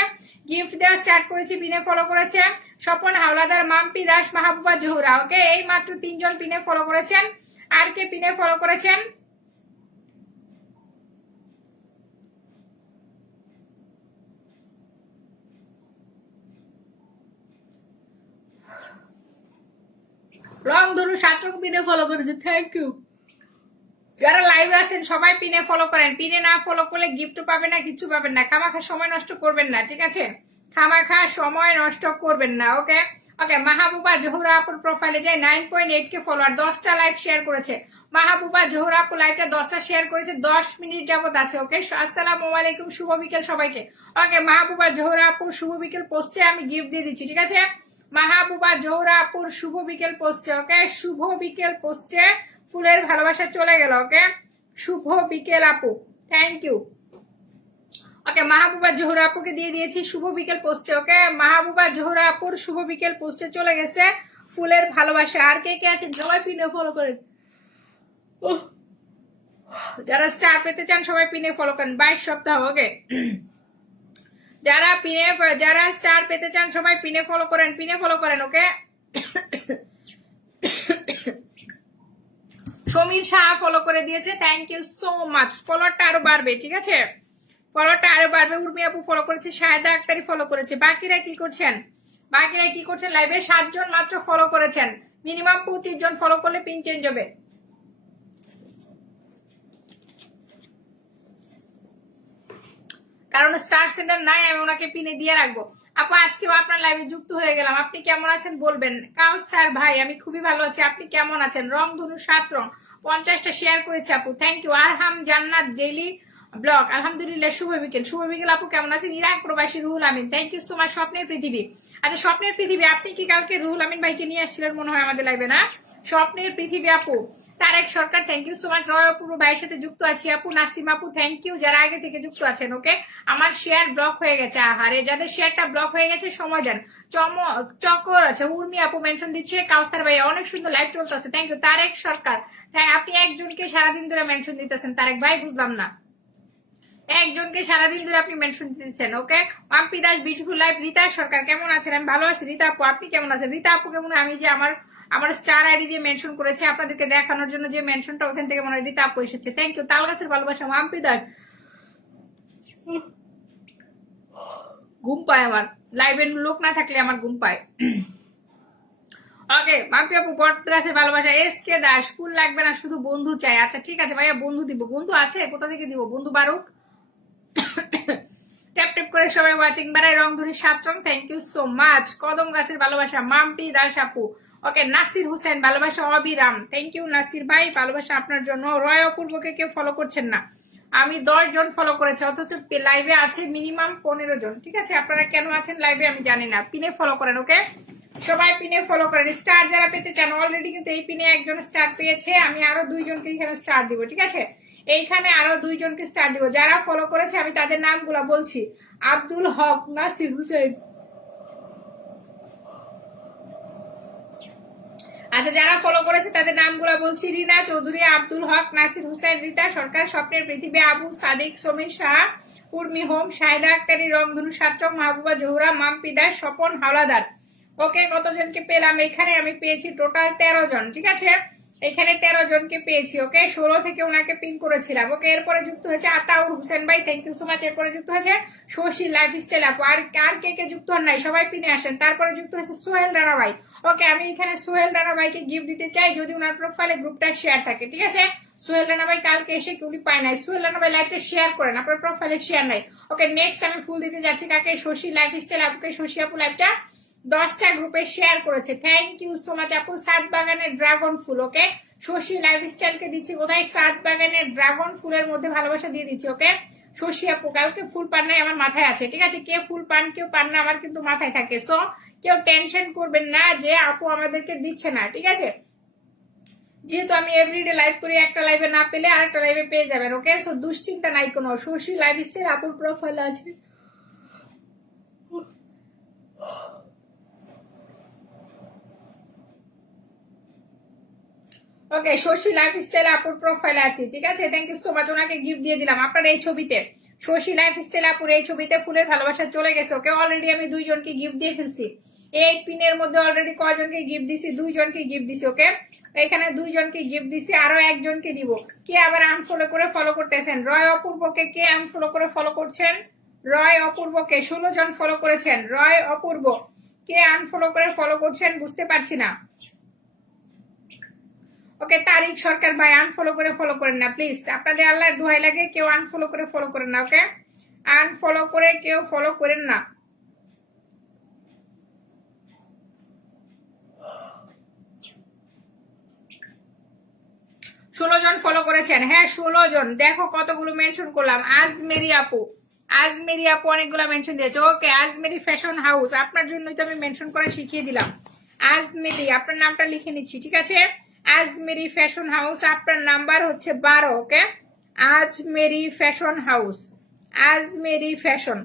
গিফট দেওয়া স্টার্ট করেছি, পিনে ফলো করেছে স্বপন হাওলাদার, মাম্পি দাস, মাহবুবা জহুরা। ওকে, এই মাত্র 3 জন পিনে ফলো করেছেন। আর কে পিনে ফলো করেছেন? রং ধরু 7 রকম পিনে ফলো করেছে, থ্যাংক ইউ। যারা লাইভে আছেন সবাই পিনে ফলো করেন। পিনে না ফলো করলে গিফট পাবেন না, কিছু পাবেন না। খামাখা সময় নষ্ট করবেন না, ঠিক আছে? খামাখা সময় নষ্ট করবেন না। ওকে, ওকে। মাহবুবা জহুরা আপুর প্রোফাইলে যাই, 9.8 কে ফলোয়ার, 10টা লাইভ শেয়ার করেছে। মাহবুবা জহুরা আপু লাইভটা 10টা শেয়ার করেছে, 10 মিনিট যাবত আছে। ওকে, আসসালামু আলাইকুম, শুভ বিকেল সবাইকে। ওকে, মাহবুবা জহুরা আপুর শুভ বিকেল পোস্টে আমি গিফট দিয়ে দিচ্ছি, ঠিক আছে? মাহবুবা জহুরা আপুর শুভ বিকেল পোস্টে, ওকে, শুভ বিকেল পোস্টে ফুলের ভালোবাসা চলে গেল। ওকে, শুভ বিকেল আপু, থ্যাংক ইউ। ওকে, মাহবুবা জহুরা আপুকে দিয়ে দিয়েছি শুভ বিকেল পোস্টে। ওকে, মাহবুবা জহুরা আপুর শুভ বিকেল পোস্টে চলে গেছে ফুলের ভালোবাসা। আর কে কে আছেন সবাই পিনে ফলো করেন। যারা স্টার পেতে চান সবাই পিনে ফলো করেন, 22 সপ্তাহ। ওকে, যারা স্টার পেতে চান সবাই পিনে ফলো করেন, পিনে ফলো করেন। ওকে, সমীর শাহ ফলো করে দিয়েছে, থ্যাংক ইউ সো মাচ। ফলোয়ারটা আরো বাড়বে, ঠিক আছে? ফলোয়ারটা আরো বাড়বে। উর্মি আপু ফলো করেছে, শাহেদা আক্তারি ফলো করেছে। বাকিরা কি করছেন? বাকিরা কি করছেন? লাইভে 7 জন মাত্র ফলো করেছেন, মিনিমাম 25 জন ফলো করলে পিন চেঞ্জ হবে। কারণ স্টার সেন্টার নাই, আমি ওনাকে পিনে দিয়ে রাখবো। আপু আজকেও আপনার লাইভে যুক্ত হয়ে গেলাম, আপনি কেমন আছেন বলবেন। কাউসার ভাই, আমি খুবই ভালো আছি, আপনি কেমন আছেন? রং ধনু 7 রং, 50টা শেয়ার করেছে আপু, থ্যাংক ইউ। আরহাম জান্নাত ডেইলি ব্লগ, আলহামদুলিল্লাহ, শুভ বিকেল। শুভ বিকেল আপু, কেমন আছেন? ইরাক প্রবাসী Ruhul Amin, thank you so much. স্বপ্নের পৃথিবী, আচ্ছা স্বপ্নের পৃথিবী, আপনি কি কালকে রুহুল আমিন ভাইকে নিয়ে আসছিলেন মনে হয় আমাদের লাইভে, না? স্বপ্নের পৃথিবী আপু, তারেক সরকার, থ্যাংক ইউ সো মাচ। রয় অপূর্ব ভাইয়ের সাথে যুক্ত আছি আপু। নাসিম আপু, থ্যাংক ইউ, যারা আগে থেকে যুক্ত আছেন। ওকে, আমার শেয়ার ব্লক হয়ে গেছে, আহারে যাদের শেয়ারটা ব্লক হয়ে গেছে সময় দেন। চকর আছে, উর্মি আপু মেনশন দিচ্ছে। কাউসার ভাই, অনেক সুন্দর লাইভ চলতেছে, থ্যাংক ইউ। তারেক সরকার, হ্যাঁ আপনি একজনকে সারাদিন ধরে মেনশন দিতেছেন তারেক ভাই, বুঝলাম না। একজনকে সারাদিন ধরে আপনি মেনশন দিচ্ছেন। ওকে, মাম্পি দাস, বিউটিফুল লাইফ। রীতা সরকার, কেমন আছেন? আমি ভালো আছি। রীতা আপু, আপনি কেমন আছেন? রীতা আপু কেমন? আমি যে আমার স্টার আইডি দিয়ে মেনশন করেছে আপনাদেরকে দেখানোর জন্য, যে মেনশনটা ওখান থেকে মনে হয় রীতা আপু এসেছে, থ্যাংক ইউ। তাল গাছের ভালোবাসা, মাম্পি দাস। ঘুম পায় আমার, লাইভের লোক না থাকলে আমার ঘুম পায়। ওকে, মাম্পি আপু, বট গাছের ভালোবাসা। এস কে দাস, স্কুল লাগবে না, শুধু বন্ধু চাই। আচ্ছা ঠিক আছে ভাইয়া, বন্ধু দিব। বন্ধু আছে, কোথা থেকে দিব? বন্ধু বারুক। ট্যাপ ট্যাপ করে সবাই ওয়াচিং বাড়ায়। রং ধরে 7 রং, থ্যাংক ইউ সো মাচ। কদম গাছের ভালোবাসা, মাম্পি দাস আপু। ওকে, নাসির হোসেন, ভালোবাসা অবিরাম, থ্যাংক ইউ নাসির ভাই, ভালোবাসা আপনার জন্য। রয় অপূর্বকে কেউ ফলো করছেন না, আমি 10 জন ফলো করেছি, অথচ লাইভে আছে মিনিমাম 15 জন। ঠিক আছে, আপনারা কেন আছেন লাইভে আমি জানি না। পিনে ফলো করেন। ওকে, সবাই পিনে ফলো করেন। স্টার যারা পেতে চান, অলরেডি কিন্তু এই পিনে একজন স্টার পেয়েছে, আমি আরো 2 জনকে এখানে স্টার দিব, ঠিক আছে? এইখানে আরো 2 জনকে স্টার দিব। যারা ফলো করেছে আমি তাদের নামগুলো বলছি। আব্দুল হক, নাসির হুসেন। আচ্ছা আচ্ছা, যারা ফলো করেছে তাদের নামগুলো বলছি: রিনা চৌধুরী, আব্দুল হক, নাসির হুসেন, রীতা সরকার, স্বপ্নের পৃথিবী, আবু সাদিক, সমীর শাহ, উর্মি হোম, শাহিদা আক্তারি, রংধনু সাতচক, মাহবুবা জহুরা, মাম্পি দাস, স্বপন হাওলাদার। ওকে, কতজনকে পেলাম? এখানে আমি পেয়েছি টোটাল 13 জন। ঠিক আছে, এখানে 13 জনকে পেয়েছি। ওকে, 16 থেকে ওনাকে পিন করেছিলাম। ওকে, এরপরে যুক্ত হয়েছে আতাউর হোসেন ভাই, থ্যাংক ইউ সো মাচ। এরপরে যুক্ত হয়েছে শশী লাইফস্টাইল আপু। আর কে কে যুক্ত হন নাই সবাই পিনে আসেন। তারপরে যুক্ত হয়েছে সোহেল রানা ভাই। ওকে, আমি এখানে সোহেল রানা ভাইকে গিফট দিতে চাই যদি ওনার প্রোফাইলে গ্রুপটা শেয়ার থাকে। ঠিক আছে, সোহেল রানা ভাই কালকে এসে কেউলি পায় নাই। সোহেল রানা ভাই লাইভটা শেয়ার করেন, আপনার প্রোফাইলে শেয়ার নাই। ওকে, নেক্সট আমি ফুল দিতে যাচ্ছি কাকে? শশী লাইফস্টাইল আপুকে। শশী আপু লাইভটা 10টা গ্রুপে শেয়ার করেছে, থ্যাংক ইউ সো মাচ আপু। সাত বাগানের ড্রাগন ফুল। ওকে, শশী লাইফস্টাইলকে দিচ্ছি কোথায়? সাত বাগানের ড্রাগন ফুলের মধ্যে ভালোবাসা দিয়ে দিচ্ছি। ওকে, শশী আপু কালকে ফুল পান নাই আমার মাথায় আছে। ঠিক আছে, কে ফুল পান কেউ পান না আমার কিন্তু মাথায় থাকে। সো কেউ টেনশন করবেন না যে আপু আমাদেরকে দিচ্ছে না। ঠিক আছে, যেহেতু আমি এভরিডে লাইভ করি, একটা লাইভে না পেলে আরেকটা লাইভে পেয়ে যাবেন। ওকে, সো দুশ্চিন্তা নাই কোনো। শশী লাইফস্টাইল আপুর প্রোফাইল আছে। ওকে, শশী লাইফস্টাইল আপুর প্রোফাইল আছে। ঠিক আছে, থ্যাংক ইউ সো মাচ। ওনাকে গিফট দিয়ে দিলাম আপনার এই ছবিতে। শশী লাইফস্টাইল আপুর এই ছবিতে ফুলের ভালোবাসা চলে গেছে। ওকে, অলরেডি আমি 2 জনকে গিফট দিয়ে ফেলছি। এই পিনের মধ্যে অলরেডি কয়জনকে গিফট দিছি? 2 জনকে গিফট দিছি। ওকে, এখানে 2 জনকে গিফট দিছি, আরো একজনকে দিব। কে আবার আনফলো করে ফলো করতেছেন? রয় অপূর্বকে কে আনফলো করে ফলো করছেন? রয় অপূর্বকে 16 জন ফলো করেছেন। রয় অপূর্ব কে আনফলো করে ফলো করছেন বুঝতে পারছি না। ওকে, তারিক সরকার ভাই আনফলো করে ফলো করেন না প্লিজ, আপনাদের আল্লাহর দোহাই লাগে, কেউ আনফলো করে ফলো করেন না। ওকে, আনফলো করে কেউ ফলো করেন না। ষোলো জন ফলো করেছেন। হ্যাঁ 16 জন। দেখো কতগুলো মেনশন করলাম। আজমেরি আপু, আজমেরি আপু অনেকগুলো মেনশন দিয়েছে। ওকে, আজমেরি ফ্যাশন হাউস, আপনার জন্যই তো আমি মেনশন করে শিখিয়ে দিলাম। আজমেরি, আপনার নামটা লিখে নিচ্ছি। ঠিক আছে, আজমেরি ফ্যাশন হাউস, আপনার নাম্বার হচ্ছে 12। Okay, Ajmeri fashion house, Ajmeri fashion.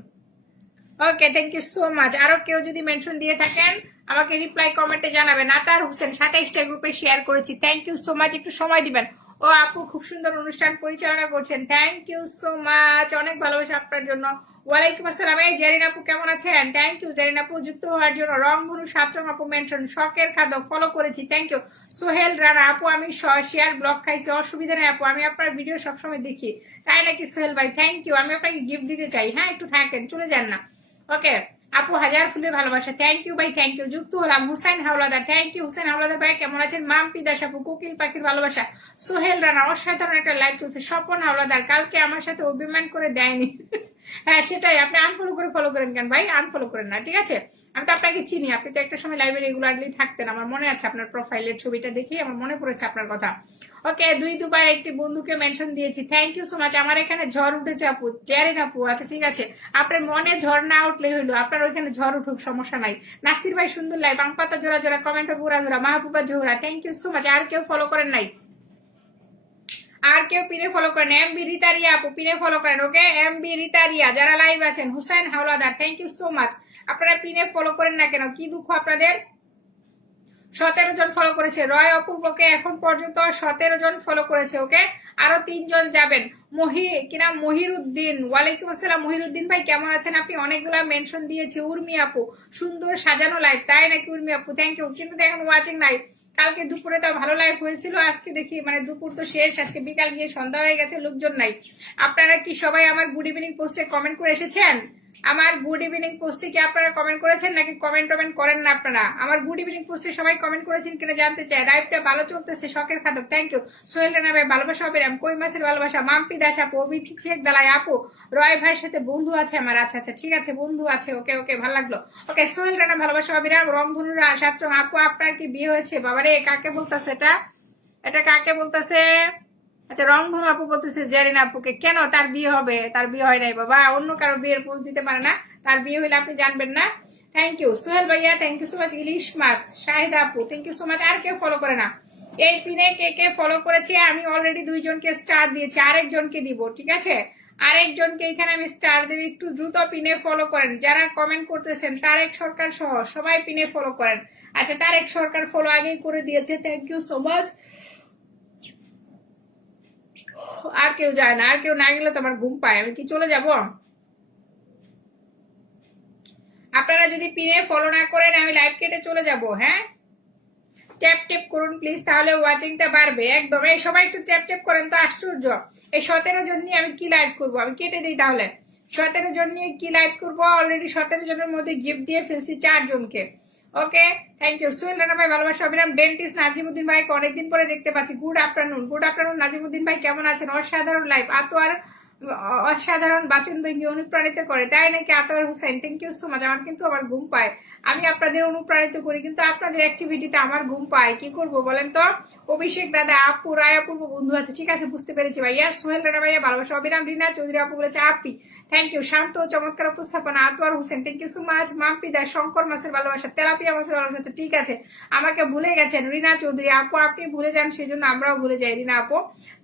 Okay, thank you so much. আরো কেউ যদি মেনশন দিয়ে থাকেন আমাকে রিপ্লাই কমেন্টে জানাবেন। আতার হোসেন 27টা গ্রুপে শেয়ার করেছি, থ্যাংক ইউ সো মাচ। একটু সময় দিবেন। ও আপু খুব সুন্দর অনুষ্ঠান পরিচালনা করছেন, থ্যাংক ইউ সো মাচ। অনেক ভালোবাসা আপনার জন্য। ওয়ালাইকুম আসসালাম। এই জেরিন আপু কেমন আছেন? থ্যাংক ইউ জেরিন আপু যুক্ত হওয়ার জন্য। রংধনু সাতরং আপু মেনশন, শখের খাদ্য ফলো করেছি, থ্যাংক ইউ। সোহেল রানা আপু আমি শেয়ার ব্লক খাইছি, অসুবিধা নেই আপু, আমি আপনার ভিডিও সবসময় দেখি। তাই নাকি সোহেল ভাই? Thank you. আমি আপনাকে গিফট দিতে চাই। হ্যাঁ, একটু থাকেন, চলে যান না। ওকে আপু, হাজার ফুলের ভালোবাসা, থ্যাংক ইউ ভাই, থ্যাংক ইউ। যুক্ত হলাম হুসাইন হাওলাদার, থ্যাংক ইউ হুসাইন হাওলাদার ভাই, কেমন আছেন? মাম্পি দাস আপু কোকিল পাখির ভালোবাসা। সোহেল রানা অসাধারণ একটা লাইভ চলছে। স্বপন হাওলাদার কালকে আমার সাথে অভিমান করে দেয়নি। হ্যাঁ সেটাই, আপনি আনফলো করে ফলো করেন কেন ভাই? আনফলো করেন না। ঠিক আছে, আমি তো আপনাকে চিনি, আপনি তো একটা সময় লাইভে রেগুলারলি থাকতেন, আমার মনে আছে। আপনার প্রোফাইলের ছবিটা দেখে আমার মনে পড়েছে আপনার কথা। ওকে, 2 একটি বন্ধুকে মেনশন দিয়েছি, থ্যাংক ইউ সো মাচ। আমার এখানে ঝড় উঠেছে আপু, জেরিন আপু। আচ্ছা ঠিক আছে, আপনার মনে ঝড় না উঠলে হইলো, আপনার ওইখানে ঝড় উঠুক, সমস্যা নাই। নাসির ভাই সুন্দর লাইভ, আম পাতা জোড়া জোড়া, কমেন্ট বুড়া জোড়া, Mahbuba Johra, thank you so much. আর কেউ ফলো করেন নাই? আর কেউ পিনে ফলো করেন? এমবি রিতারিয়া আপু পিনে ফলো করেন। ওকে, এমবি রিতারিয়া যারা লাইভ আছেন, Hussain Howlader, thank you so much. আপনারা পিনে ফলো করেন না কেন? কি দুঃখ আপনাদের? 17 জন ফলো করেছে। রয় অপূর্বকে এখন পর্যন্ত 17 জন ফলো করেছে। ওকে, আরো 3 জন যাবেন। মহিরুদ্দিন, ওয়ালাইকুম আসসালাম। মহিরুদ্দিন ভাই কেমন আছেন আপনি? অনেকগুলা মেনশন দিয়েছি। উর্মি আপু সুন্দর সাজানো লাইভ, তাই নাকি উর্মি আপু? Thank you. কিন্তু দেখেন ওয়াচিং নাই। কালকে দুপুরে তো ভালো লাইভ হয়েছিল, আজকে দেখি মানে দুপুর তো শেষ, আজকে বিকাল গিয়ে সন্ধ্যা হয়ে গেছে, লোকজন নাই। আপনারা কি সবাই আমার গুড ইভিনিং পোস্টে কমেন্ট করে এসেছেন? আমার গুড ইভিনিং পোস্টে কি আপনারা কমেন্ট করেছেন নাকি কমেন্ট করেন না আপনারা? আমার গুড ইভিনিং পোস্টে সবাই কমেন্ট করেছেন কিনা জানতে চাই। লাইভটা ভালো চলতেছে, শখের খাদক, থ্যাংক ইউ। সোহেল রানা ভাই ভালোবাসা হবে, কই মাসের ভালোবাসা, মাম্পি দাস আপু, অভিষেক শেখ দালাই আপু, রয় ভাইয়ের সাথে বন্ধু আছে আমার। আচ্ছা আচ্ছা ঠিক আছে, বন্ধু আছে। ওকে ওকে, ভালো লাগলো। ওকে, সোহেল রানা ভালোবাসা হবে, রংধনুরা সাতরং আপু আপনার কি বিয়ে হয়েছে? বাবারে কাকে বলতেছে এটা? এটা কাকে বলতেছে? আচ্ছা, রংধনু আপু বলতেছে জেরিন আপুকে। কেন তার বিয়ে হবে? তার বিয়ে হয় নাই বাবা, অন্য কারো বিয়ের পোজ দিতে পারে না, তার বিয়ে হইলে আপনি জানবেন না। থ্যাংক ইউ সোহেল ভাইয়া, থ্যাংক ইউ সো মাচ। ইলিশ মাছ শাহিদা আপু, থ্যাংক ইউ সো মাচ। আর কেউ ফলো করে না? এই পিনে কে কে ফলো করেছে? আমি অলরেডি 2 জনকে স্টার দিয়েছি, আরেকজনকে দিব। ঠিক আছে, আরেকজনকে এখানে আমি স্টার দেব। একটু দ্রুত পিনে ফলো করেন। যারা কমেন্ট করতেছেন তারেক সরকার সহ সবাই পিনে ফলো করেন। আচ্ছা, তারেক সরকার ফলো আগেই করে দিয়েছে, থ্যাংক ইউ সো মাচ। আর কেউ যায় না, আর কেউ না গেলে তো আমার ঘুম পায়, আমি কি চলে যাব? আপনারা যদি পিনে ফলো না করেন আমি লাইভ কেটে চলে যাব। হ্যাঁ, ট্যাপ ট্যাপ করুন প্লিজ, তাহলে ওয়াচিংটা বাড়বে একদম। এই সবাই একটু ট্যাপ ট্যাপ করেন তো, আশ্চর্য। এই 17 জন নিয়ে আমি কি লাইভ করব? আমি কেটে দিই তাহলে। 17 জন নিয়ে কি লাইভ করবো? অলরেডি 17 জনের মধ্যে গিফট দিয়ে ফেলছি 4 জনকে। ওকে, থ্যাংক ইউ। সোহেল রানা ভাই ভালোবাসা অবিরাম। ডেন্টিস্ট নাজিমুদ্দিন ভাইকে অনেকদিন পরে দেখতে পাচ্ছি। Good afternoon, good afternoon Nazimuddin ভাই, কেমন আছেন? অসাধারণ লাইভ, আতোয়ার অসাধারণ বাচন ভেঙ্গি অনুপ্রাণিত করে, তাই নাকি? Atowar Hossain, thank you so much. আমার কিন্তু আমার ঘুম পায়, আমি আপনাদের অনুপ্রাণিত করি, কিন্তু আপনাদের অ্যাক্টিভিটিতে আমার ঘুম পায়, কি করব বলেন তো? অভিষেক দাদা, আপু, রায়া পূর্ব বন্ধু আছে, ঠিক আছে, বুঝতে পেরেছি ভাইয়া। সোহেল রানা ভাইয়া ভালোবাসা অবিরাম। রিনা চৌধুরী আপু বলেছে আপি, থ্যাংক ইউ। শান্ত চমৎকার উপস্থাপনা, Atowar Hossain, thank you so much. Mampi দা, শঙ্কর মাসের ভালোবাসা, তেলাপিয়া মাছের ভালোবাসা, ঠিক আছে, আমাকে ভুলে গেছেন রিনা চৌধুরী আপু, আপনি ভুলে যান সেই জন্য আমরাও ভুলে যাই রিনা আপু।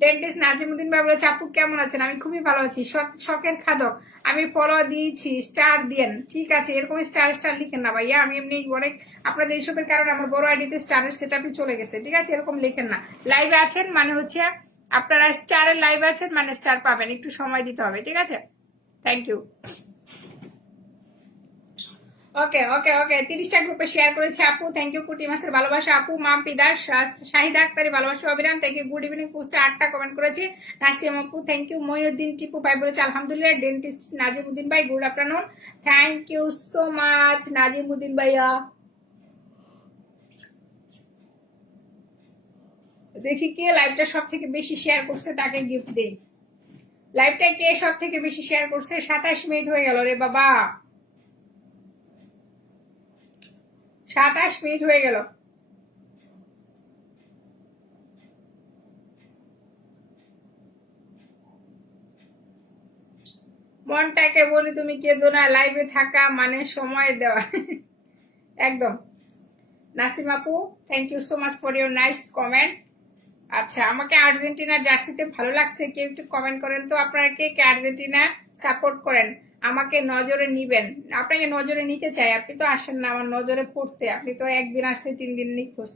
ডেন্টিস্ট নাজিমুদ্দিন ভাই বলেছে আপু কেমন আছেন? আমি খুবই ভালো আছি। শখের খাদক, আমি ফলো দিয়েছি, স্টার দিয়েন, ঠিক আছে। এরকম স্টার স্টার লিখেন না ভাইয়া, আমি এমনি অনেক আপনাদের এইসবের কারণে আমার বড় আইডিতে স্টারের সেটআপই চলে গেছে, ঠিক আছে, এরকম লিখেন না। লাইভে আছেন মানে হচ্ছে আপনারা স্টারের লাইভে আছেন মানে স্টার পাবেন, একটু সময় দিতে হবে, ঠিক আছে। Thank you. ওকে ওকে ওকে, 30টা গ্রুপে শেয়ার করেছে আপু, থ্যাংক ইউ। কুটি মাসের ভালোবাসা আপু। মাম্পি দাস, শাহিদা আক্তারি ভালোবাসা অবিরাম, থ্যাংক ইউ। গুড ইভিনিং পোস্টে 8টা কমেন্ট করেছে নাসিম আপু, থ্যাংক ইউ। মঈনুদ্দিন টিপু ভাই বলেছে আলহামদুলিল্লাহ। ডেন্টিস্ট নাজিমুদ্দিন ভাই, good afternoon, thank you so much Nazimuddin ভাইয়া। দেখি কে লাইভটা সব থেকে বেশি শেয়ার করছে তাকে গিফট দেই। লাইভটা কে সব থেকে বেশি শেয়ার করছে? 27 মিনিট হয়ে গেল রে বাবা, 27 মিনিট হয়ে গেল। মনটাকে বলি তুমি কেঁদো না, লাইভে থাকা মানে সময় দেওয়া। একদম। নাসিম আপু, thank you so much for your nice comment. আচ্ছা, আমাকে আর্জেন্টিনার জার্সিতে ভালো লাগছে, কেউ একটু কমেন্ট করেন তো আপনারা কে কে আর্জেন্টিনা সাপোর্ট করেন, আমাকে নজরে নিবেন। আপনাকে নজরে নিতে চাই, আপনি তো আসেন না আমার নজরে পড়তে, আপনি তো একদিন আসলে 3 দিন নিখোঁজ।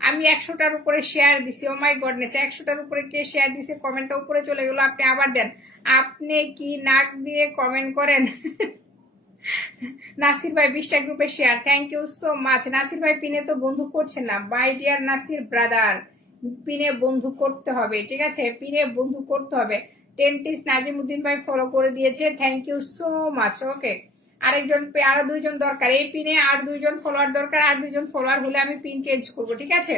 আমি 100টার উপরে শেয়ার দিছি, ও মাই গডনেস, 100টার উপরে কে শেয়ার দিছে? কমেন্টটা উপরে চলে গেল, আপনি আবার দেন। আপনি কি নাক দিয়ে কমেন্ট করেন? নাসির ভাই 20টা গ্রুপে share, thank you so much. Nasir ভাই পিনে তো বন্ধু করছেন না, বাই ডিয়ার নাসির ব্রাদার, পিনে বন্ধু করতে হবে, ঠিক আছে, পিনে বন্ধু করতে হবে। ডেন্টিস্ট নাজিমুদ্দিন ভাই ফলো করে দিয়েছে, থ্যাংক ইউ সো মাচ। ওকে, আরেকজন, আরো 2 জন দরকার এই পিনে, আর 2 জন ফলোয়ার দরকার, আর 2 জন ফলোয়ার হলে আমি পিন চেঞ্জ করব, ঠিক আছে।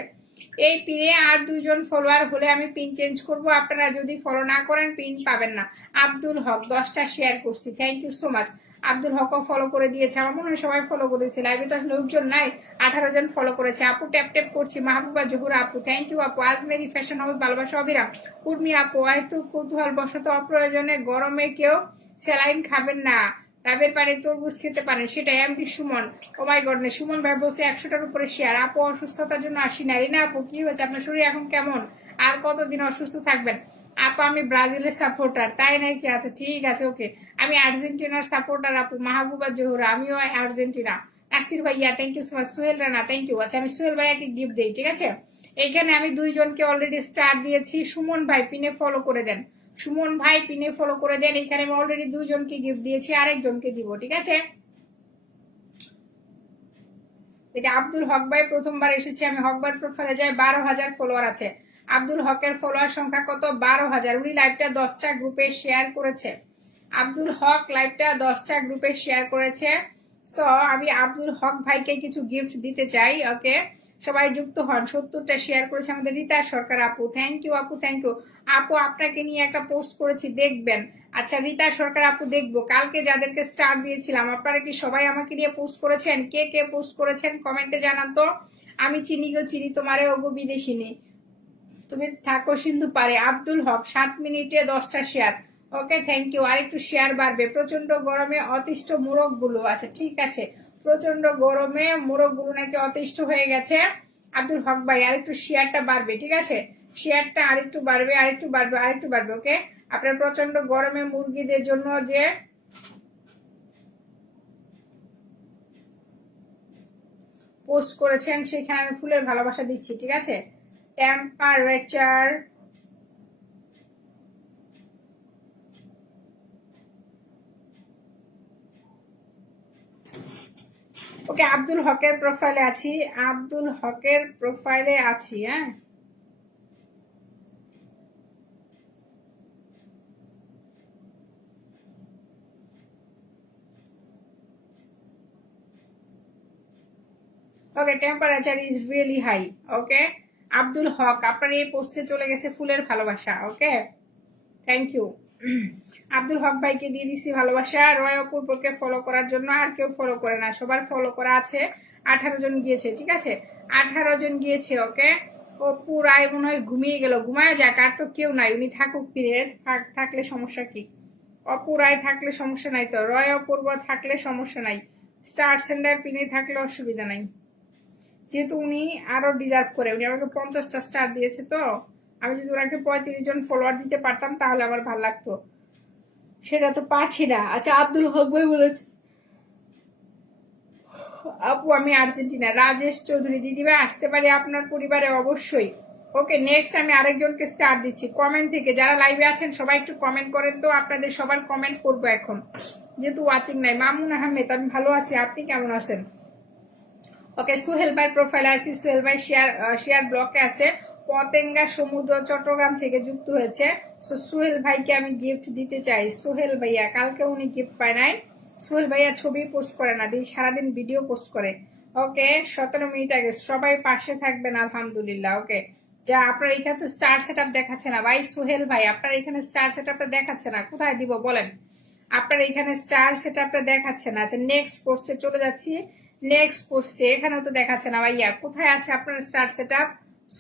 এই পিনে আর 2 জন ফলোয়ার হলে আমি পিন চেঞ্জ করব, আপনারা যদি ফলো না করেন পিন পাবেন না। আব্দুল হক 10টা শেয়ার করছি, thank you so much. Abdul হকও ফলো করে দিয়েছে, আমার মনে হয় সবাই ফলো করেছে, লাইভে তো লোকজন নাই, 18 জন ফলো করেছে। আপু ট্যাপ ট্যাপ করছি, মাহবুবা জহুরা আপু, থ্যাংক ইউ আপু। আজমেরি ফ্যাশন হাউস ভালোবাসা অবিরাম। উর্মি আপু, হয়তো কৌতূহল বশত অপ্রয়োজনে গরমে কেউ স্যালাইন খাবেন না, ডাবের পানি তরমুজ খেতে পারেন, সেটাই। MD Suman, oh my goodness, Suman ভাই বলছে 100টার উপরে শেয়ার। আপু অসুস্থতার জন্য আসি না। রিনা আপু, কি হয়েছে আপনার শরীর এখন কেমন? আর কতদিন অসুস্থ থাকবেন? আপু আমি ব্রাজিলের সাপোর্টার, তাই নাকি? আচ্ছা ঠিক আছে, ওকে। আমি আর্জেন্টিনার সাপোর্টার আপু। মাহবুবা জোহরা, আমিও আর্জেন্টিনা। নাসির ভাইয়া, thank you so much. Sohel Rana, thank you. আচ্ছা, আমি সোহেল ভাইয়াকে গিফট দিই, ঠিক আছে। এইখানে আমি 2 জনকে অলরেডি স্টার দিয়েছি। সুমন ভাই পিনে ফলো করে দেন, সুমন ভাই পিনে ফলো করে দেন। এখানে আমি অলরেডি 2 জনকে গিফট দিয়েছি, আরেকজনকে দিব, ঠিক আছে। এটা আব্দুল হক ভাই প্রথমবার এসেছে, আমি হক ভাই প্রোফাইলে যাই, 12,000 ফলোয়ার আছে। আব্দুল হকের ফলোয়ার সংখ্যা কত? 12,000। উনি লাইভটা 10টা গ্রুপে শেয়ার করেছে। আব্দুল হক লাইভটা 10টা গ্রুপে শেয়ার করেছে। সো আমি আব্দুল হক ভাইকে কিছু গিফট দিতে চাই, ওকে। সবাই যুক্ত হন। 70টা শেয়ার করেছে আমাদের রীতা সরকার আপু, থ্যাংক ইউ আপু, থ্যাংক ইউ আপু। আপনাকে নিয়ে একটা পোস্ট করেছি, দেখবেন। আচ্ছা, রীতা সরকার আপু, দেখবো। কালকে যাদেরকে স্টার দিয়েছিলাম আপনারা কি সবাই আমাকে নিয়ে পোস্ট করেছেন? কে কে পোস্ট করেছেন কমেন্টে জানান তো। আমি চিনি গো চিনি তোমারে, ওগো বিদেশিনী, তুমি থাকো সিন্ধু পারে। আব্দুল হক 7 মিনিটে 10টা শেয়ার, ওকে, থ্যাংক ইউ। আর একটু শেয়ার বাড়বে, প্রচন্ড গরমে অতিষ্ঠ মোরগ গুলো। আচ্ছা ঠিক আছে, প্রচন্ড গরমে মোরগ গুলো নাকি অতিষ্ঠ হয়ে গেছে। আব্দুল হক ভাই আর একটু শেয়ারটা বাড়বে, ঠিক আছে, শেয়ারটা আরেকটু বাড়বে, আরেকটু বাড়বে, আরেকটু বাড়বে, ওকে। আপনার প্রচন্ড গরমে মুরগিদের জন্য যে পোস্ট করেছেন সেখানে আমি ফুলের ভালোবাসা দিচ্ছি, ঠিক আছে? টেম্পারেচার ওকে, আব্দুল হকের প্রোফাইলে আছি, আব্দুল হকের প্রোফাইলে আছি। হ্যাঁ, ওকে, টেম্পারেচার ইজ রিয়েলি হাই। ওকে, আব্দুল হক আপনার এই পোস্টে চলে গেছে ফুলের ভালোবাসা। ওকে, থ্যাংক ইউ। আব্দুল হক ভাইকে দিয়ে দিছি ভালোবাসা। রয় অপূর্বকে ফলো করার জন্য আর কেউ ফলো করে না, সবার ফলো করা আছে। 18 জন গিয়েছে, ঠিক আছে? 18 জন গিয়েছে। ওকে, অপু রায় মনে হয় ঘুমিয়ে গেল, ঘুমায় যাক, আর তো কেউ নাই, উনি থাকুক পিরিয়ড, থাকলে সমস্যা কি? অপু রায় থাকলে সমস্যা নাই তো, রয় অপূর্ব থাকলে সমস্যা নাই, স্টার সেন্ডার পিনে থাকলে অসুবিধা নাই, যেহেতু উনি আরো ডিজার্ভ করে, উনি আমাকে 50টা স্টার দিয়েছে। তো আমি যদি ওনাকে 35 জন ফলোয়ার দিতে পারতাম তাহলে আমার ভালো লাগতো, সেটা তো পারছি না। আচ্ছা, আব্দুল হক ভাই বলেছে আপু আমি আর্জেন্টিনা। রাজেশ চৌধুরী, দিদিভাই আসতে পারি আপনার পরিবারে? অবশ্যই। ওকে, নেক্সট আমি আরেকজনকে স্টার দিচ্ছি কমেন্ট থেকে। যারা লাইভে আছেন সবাই একটু কমেন্ট করেন তো, আপনাদের সবার কমেন্ট করবো এখন, যেহেতু ওয়াচিং নাই। মামুন আহমেদ, আমি ভালো আছি, আপনি কেমন আছেন? ওকে, সোহেল ভাই প্রোফাইলে আছি, সোহেল ভাই শেয়ার ব্লকে আছে, পতেঙ্গা সমুদ্র চট্টগ্রাম থেকে যুক্ত হয়েছে। সো সোহেল ভাইকে আমি গিফট দিতে চাই। সোহেল ভাইয়া, কালকে উনি গিফট পায় নাই। সোহেল ভাইয়া ছবি পোস্ট করে না, দিন সারাদিন ভিডিও পোস্ট করে। ওকে, 17 মিনিট আগে সবাই পাশে থাকবেন আলহামদুলিল্লাহ। ওকে, যা আপনার এখানে তো স্টার সেট আপ দেখাচ্ছে না ভাই। সোহেল ভাই আপনার এখানে স্টার সেট আপটা দেখাচ্ছে না, কোথায় দিব বলেন? আপনার এখানে স্টার সেট আপটা দেখাচ্ছে না। আচ্ছা, নেক্সট পোস্টে চলে যাচ্ছি। নেক্সট পোস্টে এখানেও তো দেখাচ্ছে না ভাইয়া, কোথায় আছে আপনার স্টার সেট আপ?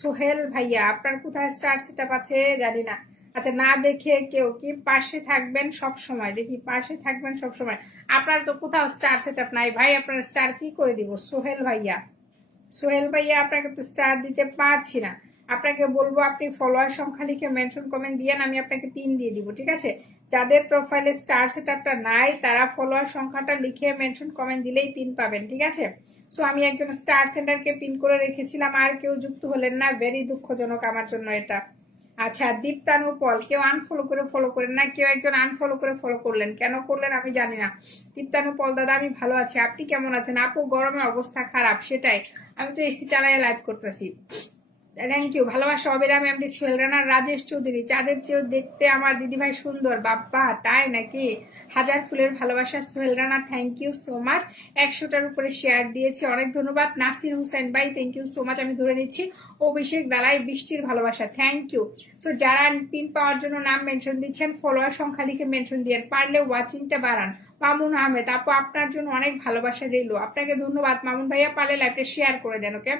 সোহেল ভাইয়া আপনার কোথায় স্টার সেট আপ আছে জানি না। আচ্ছা, না দেখে কেউ কি পাশে থাকবেন সব সময়, দেখি পাশে থাকবেন সব সময়। আপনার তো কোথাও স্টার সেট আপ নাই ভাই, আপনার স্টার কি করে দিব সোহেল ভাইয়া? সোহেল ভাইয়া আপনাকে তো স্টার দিতে পারছি না। আপনাকে বলবো আপনি ফলোয়ার সংখ্যা লিখে মেনশন কমেন্ট দিয়ে আমি আপনাকে পিন দিয়ে দিব, ঠিক আছে? যাদের প্রোফাইলে স্টার সেটআপটা নাই তারা ফলোয়ার সংখ্যাটা লিখে মেনশন কমেন্ট দিলেই পিন পাবেন, ঠিক আছে? সো আমি একজন স্টার সেন্টারকে পিন করে রেখেছিলাম, আর কেউ যুক্ত হলেন না, ভেরি দুঃখজনক আমার জন্য এটা। আচ্ছা, দীপ্তানু পল, কেউ আনফলো করে ফলো করেন না, কেউ একজন আনফলো করে ফলো করলেন, কেন করলেন আমি জানি না। দীপ্তানু পল দাদা আমি ভালো আছি, আপনি কেমন আছেন? আপু গরমে অবস্থা খারাপ, সেটাই, আমি তো এসি চালায় লাইভ করতেছি। থ্যাংক ইউ, ভালোবাসা অবিরাম এমডি সোহেল রানা। রাজেশ চৌধুরী, চাঁদের চেয়েও দেখতে আমার দিদিভাই সুন্দর, বাপ্পা তাই নাকি? হাজার ফুলের ভালোবাসা Sohel Rana, thank you so much. 100টার উপরে শেয়ার দিয়েছে, অনেক ধন্যবাদ। নাসির হুসাইন ভাই, থ্যাংক ইউ সো মাচ, আমি ধরে নিচ্ছি। অভিষেক দালাই, বৃষ্টির ভালোবাসা, থ্যাংক ইউ। সো যারা পিন পাওয়ার জন্য নাম মেনশন দিচ্ছেন ফলোয়ার সংখ্যা লিখে মেনশন দিয়ে পারলে ওয়াচিংটা বাড়ান। মামুন আহমেদ আপু আপনার জন্য অনেক ভালোবাসা রইল, আপনাকে ধন্যবাদ মামুন ভাইয়া, পারলে লাইভটা শেয়ার করে দেন। ওকে,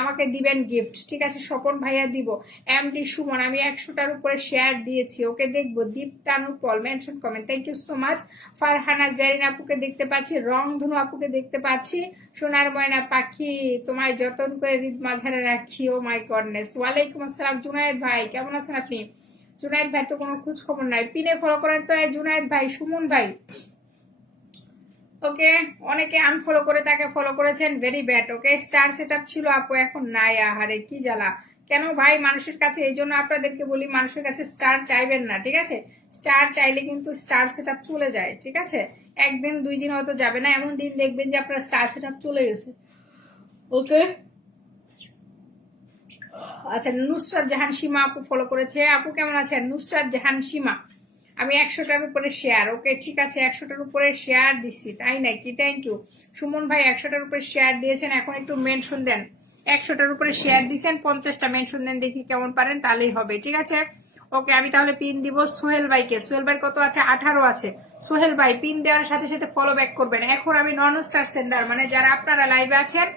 আমাকে দিবেন গিফট, ঠিক আছে? স্বপন ভাইয়া দিব। এমডি সুমন, আমি 100টার উপরে শেয়ার দিয়েছি, ওকে দেখবো। Diptanu Paul mention comment, thank you so much. Farhana Zarin আপুকে দেখতে পাচ্ছি, রংধনু আপুকে দেখতে পাচ্ছি। সোনার ময়না পাখি, তোমায় যতন করে হৃদ মাঝারে রাখি, ও মাই গডনেস। ওয়ালাইকুম আসসালাম জুনায়েদ ভাই, কেমন আছেন আপনি? জুনায়েদ ভাই তো কোনো খোঁজ খবর নাই, পিনে ফলো করেন তো জুনায়েদ ভাই। সুমন ভাই, ওকে, অনেকে আনফলো করে তাকে ফলো করেছেন, ভেরি ব্যাড। ওকে, স্টার সেটআপ ছিল আপু, এখন নাই, আহারে কি জ্বালা। কেন ভাই মানুষের কাছে, এই জন্য আপনাদেরকে বলি মানুষের কাছে স্টার চাইবেন না, ঠিক আছে? স্টার চাইলে কিন্তু স্টার সেটআপ চলে যায়, ঠিক আছে? একদিন 2 দিন হয়তো যাবে না, এমন দিন দেখবেন যে আপনার স্টার সেটআপ চলে গেছে। ওকে, আচ্ছা, নুসরাত জাহান সীমা আপু ফলো করেছে, আপু কেমন আছেন? নুসরাত জাহান সীমা, আমি 100টার উপরে শেয়ার, ওকে ঠিক আছে, 100টার উপরে শেয়ার দিচ্ছি, তাই নাকি? Thank you. সুমন ভাই 100টার উপরে শেয়ার দিয়েছেন, এখন একটু মেনশন দেন। 100টার উপরে শেয়ার দিয়েছেন, 50টা মেনশন দেন, দেখি কেমন পারেন, তাহলেই হবে, ঠিক আছে? ওকে, আমি তাহলে পিন দিব সোহেল ভাইকে। সোহেল ভাই কত আছে? 18 আছে। সোহেল ভাই পিন দেওয়ার সাথে সাথে ফলো ব্যাক করবেন। এখন আমি নন স্টার সেন্টার, মানে যারা আপনারা লাইভে আছেন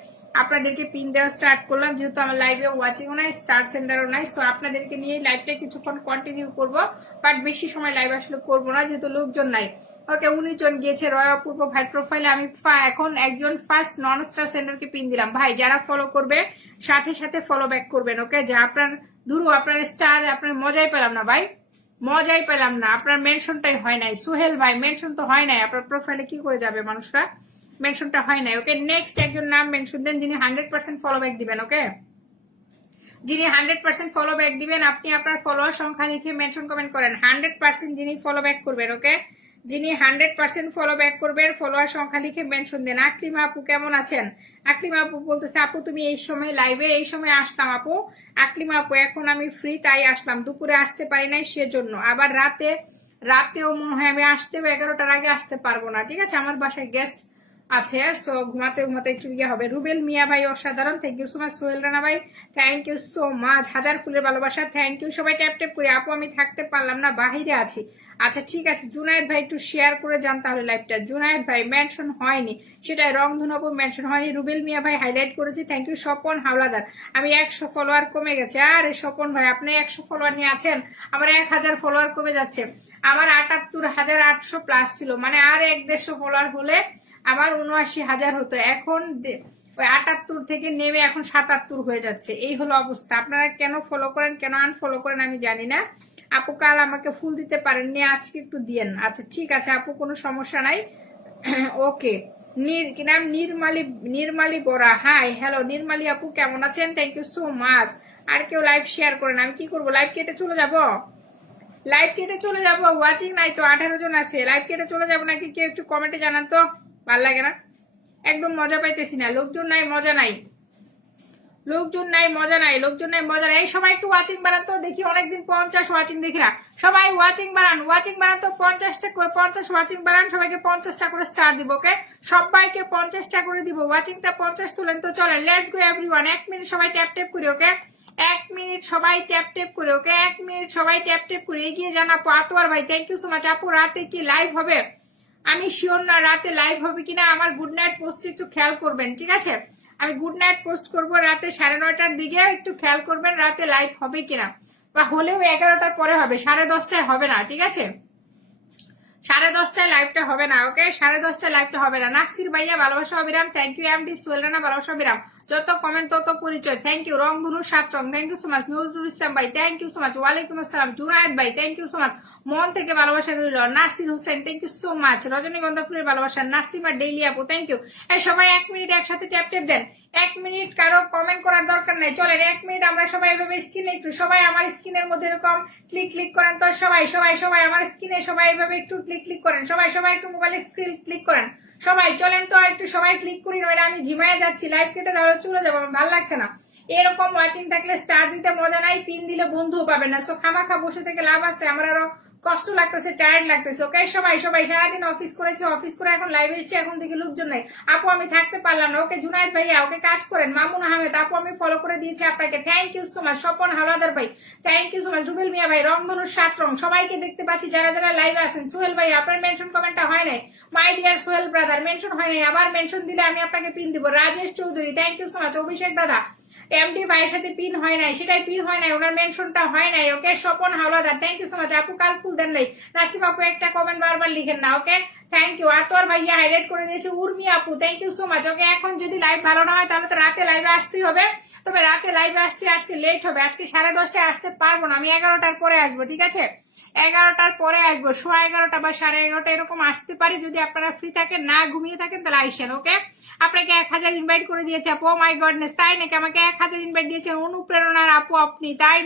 আপনাদেরকে পিন দেওয়া স্টার্ট করলাম, যেহেতু আমার লাইভে ওয়াচিংও নাই, স্টার সেন্টারও নাই। সো আপনাদেরকে নিয়ে লাইভটা কিছুক্ষণ কন্টিনিউ করব, বাট বেশি সময় লাইভ আসলে করবো না, যেহেতু লোকজন নাই। ওকে, 19 জন গিয়েছে রয় অপূর্ব ভাই প্রোফাইলে। আমি এখন একজন ফার্স্ট নন স্টার সেন্টারকে পিন দিলাম। ভাই যারা ফলো করবে সাথে সাথে ফলো ব্যাক করবেন। ওকে, যা আপনার ধরু আপনার স্টার, আপনার মজাই পেলাম না ভাই, মজাই পেলাম না, আপনার মেনশনটাই হয় নাই। সোহেল ভাই মেনশন তো হয় নাই, আপনার প্রোফাইলে কি করে যাবে মানুষরা? মেনশনটা হয় নাই। ওকে, নেক্সট একজন নাম মেনশন দেন যিনি 100% ফলো ব্যাক দিবেন। ওকে, যিনি 100% ফলো ব্যাক দিবেন, আপনি আপনার ফলোয়ার সংখ্যা লিখে মেনশন কমেন্ট করেন। 100% যিনি ফলো ব্যাক করবেন। ওকে, যিনি 100% ফলো ব্যাক করবেন, ফলোয়ার সংখ্যা লিখে মেনশন দেন। আকলিমা আপু কেমন আছেন? আকলিমা আপু বলতেছে আপু তুমি এই সময় লাইভে, এই সময় আসলাম আপু। আকলিমা আপু এখন আমি ফ্রি তাই আসলাম, দুপুরে আসতে পারি নাই সেজন্য। আবার রাতেও মনে হয় আমি আসতে 11টার আগে আসতে পারবো না। ঠিক আছে, আমার বাসায় গেস্ট আছে, সো ঘুমাতে ঘুমাতে একটু ইয়ে হবে। রুবেল মিয়া ভাই অসাধারণ, thank you so much. Sohel Rana ভাই থ্যাংক ইউ সো মাচ, হাজার ফুলের ভালোবাসা, থ্যাংক ইউ। সবাই ট্যাপ ট্যাপ করে। আপু আমি থাকতে পারলাম না, বাহিরে আছি। আচ্ছা ঠিক আছে, জুনায়েদ ভাই একটু শেয়ার করে যান তাহলে লাইভটা। জুনায়েদ ভাই মেনশন হয়নি, সেটাই রংধনু আপু মেনশন হয়নি। রুবেল মিয়া ভাই হাইলাইট করেছি, থ্যাংক ইউ। স্বপন হাওলাদার আমি 100 ফলোয়ার কমে গেছে। আরে স্বপন ভাই আপনি 100 ফলোয়ার নিয়ে আছেন, আমার 1000 ফলোয়ার কমে যাচ্ছে। আমার 78,800 প্লাস ছিল, মানে আর 150 ফলোয়ার হলে আমার 79,000 হতো। এখন ওই 78 থেকে নেমে এখন 77 হয়ে যাচ্ছে। এই হলো অবস্থা। আপনারা কেন ফলো করেন, কেন আনফলো করেন আমি জানি না। আপু কাল আমাকে ফুল দিতে পারেননি, আজকে একটু দিয়েন। আচ্ছা ঠিক আছে আপু, কোনো সমস্যা নাই। ওকে, কি নাম? নির্মালি বরা। হাই হ্যালো নির্মালি আপু, কেমন আছেন? Thank you so much. আর কেউ লাইভ শেয়ার করেন, আমি কি করবো? লাইভ কেটে চলে যাব? লাইভ কেটে চলে যাব? ওয়াচিং নাই তো, 18 জন আছে। লাইভ কেটে চলে যাব নাকি? কেউ একটু কমেন্টে জানান তো, ভাল লাগে না, একদম মজা পাইতেছি না। লোকজন নাই, মজা নাই, লোকজন নাই, মজা নাই, লোকজন নাই, মজা নাই। সবাই একটু ওয়াচিং বাড়ান তো, দেখি অনেকদিন 50 ওয়াচিং দেখি না। সবাই ওয়াচিং বাড়ান, ওয়াচিং বাড়ান তো, 50টা করে 50 ওয়াচিং বাড়ান। সবাইকে 50টা করে স্টার দিব। ওকে, সবাইকে 50টা করে দিব। ওয়াচিংটা 50 তুলেন তো, চলেন লেটস গো এভরিওয়ান। 1 মিনিট সবাই ট্যাপ ট্যাপ করি। ওকে, 1 মিনিট সবাই ট্যাপ ট্যাপ করে। ওকে, 1 মিনিট সবাই ট্যাপ ট্যাপ করে এগিয়ে যান। আপু আতোয়ার ভাই থ্যাংক ইউ সো মাচ। আপু রাতে কি লাইভ হবে? আমি শিওর না রাতে লাইভ হবে কিনা। আমার গুড নাইট পোস্ট একটু খেয়াল করবেন, ঠিক আছে? আমি গুড নাইট পোস্ট করবো রাতে 9:30টার দিকে, একটু খেয়াল করবেন রাতে লাইভ হবে কিনা, বা হলেও 11টার পরে হবে, 10:30টায় হবে না। ঠিক আছে, 10:30টায় লাইভটা হবে না। ওকে, 10:30টায় লাইভটা হবে না। নাসির ভাইয়া ভালোবাসা অবিরাম, thank you. MD Sohel Rana ভালোবাসা অবিরাম, যত কমেন্ট তত পরিচয়, থ্যাংক ইউ। রংধনু 7 রং, thank you so much. Nazrul Islam ভাই থ্যাংক ইউ সো মাচ, ওয়ালাইকুম আসসালাম। জুনায়েদ ভাই থ্যাংক ইউ সো মাচ, মন থেকে ভালোবাসা রইল। Nasir Hossain thank you so much. রজনীগন্ধা ফুলের ভালোবাসা। নাসিমা ডেইলি আপু থ্যাংক ইউ। সবাই 1 মিনিট একসাথে ট্যাপ ট্যাপ দেন। 1 মিনিট কারো কমেন্ট করার দরকার নাই, চলেন 1 মিনিট আমরা সবাই এভাবে স্ক্রিনে একটু, সবাই আমার স্ক্রিনের মধ্যে এরকম ক্লিক ক্লিক করেন তো। সবাই সবাই সবাই আমার স্ক্রিনে সবাই এভাবে একটু ক্লিক ক্লিক করেন। সবাই সবাই একটু মোবাইলে স্ক্রিন ক্লিক করেন। সবাই চলেন তো একটু সবাই ক্লিক করি, নইলে আমি জিমায় যাচ্ছি, লাইভ কেটে তাহলে চলে যাবো, আমার ভালো লাগছে না। এরকম ওয়াচিং থাকলে স্টার দিতে মজা নাই, পিন দিলে বন্ধুও পাবেন না। সো খামাখা বসে থেকে লাভ আছে, আমার আরো কষ্ট লাগতেছে, টায়ার্ড লাগতেছে। ওকে, সবাই সবাই সারাদিন অফিস করেছে, অফিস করে এখন লাইভ এসেছে, এখন থেকে লোকজন নাই। আপু আমি থাকতে পারলাম না। ওকে জুনায়েদ ভাইয়া ওকে কাজ করেন। মামুন আহমেদ আপু আমি ফলো করে দিয়েছি আপনাকে, thank you so much. Swapan Howlader ভাই thank you so much. Rubel Mia ভাই রংধনুর 7 রং, সবাইকে দেখতে পাচ্ছি যারা যারা লাইভে আছেন। সোহেল ভাই আপনার মেনশন কমেন্টটা হয় নাই, my dear Sohel brother mention হয় নাই, আবার মেনশন দিলে আমি আপনাকে পিন দিব। Rajesh Chowdhury thank you so much. Abhishek দাদা এমডি ভাইয়ের সাথে পিন হয় নাই, সেটাই পিন হয় নাই, ওনার মেনশনটা হয় নাই। Okay, Swapan Howlader thank you so much. আপু কাল ফুল দেন নাই। নাসিম আপু একটা কমেন্ট বারবার লিখেন না। Okay thank you. আতোয়ার ভাইয়া হাইলাইট করে দিয়েছে। উর্মি আপু থ্যাংক ইউ সো মাচ। ওকে, এখন যদি লাইভ ভালো না হয় তাহলে তো রাতে লাইভে আসতেই হবে, তবে রাতে লাইভে আসতে আজকে লেট হবে, আজকে 10:30টায় আসতে পারবো না, আমি 11টার পরে আসবো। ঠিক আছে, 11টার পরে আসবো, 11:15 বা 11:30 এরকম আসতে পারি, যদি আপনারা ফ্রি থাকেন, না ঘুমিয়ে থাকেন তাহলে আইসেন। ওকে, আপনাকে 1000 ইনভাইট করে দিয়েছে আপু। ও মাই গডনেস, তাই নাকি? আমাকে 1000 ইনভাইট দিয়েছেন অনুপ্রেরণার আপু আপনি, তাই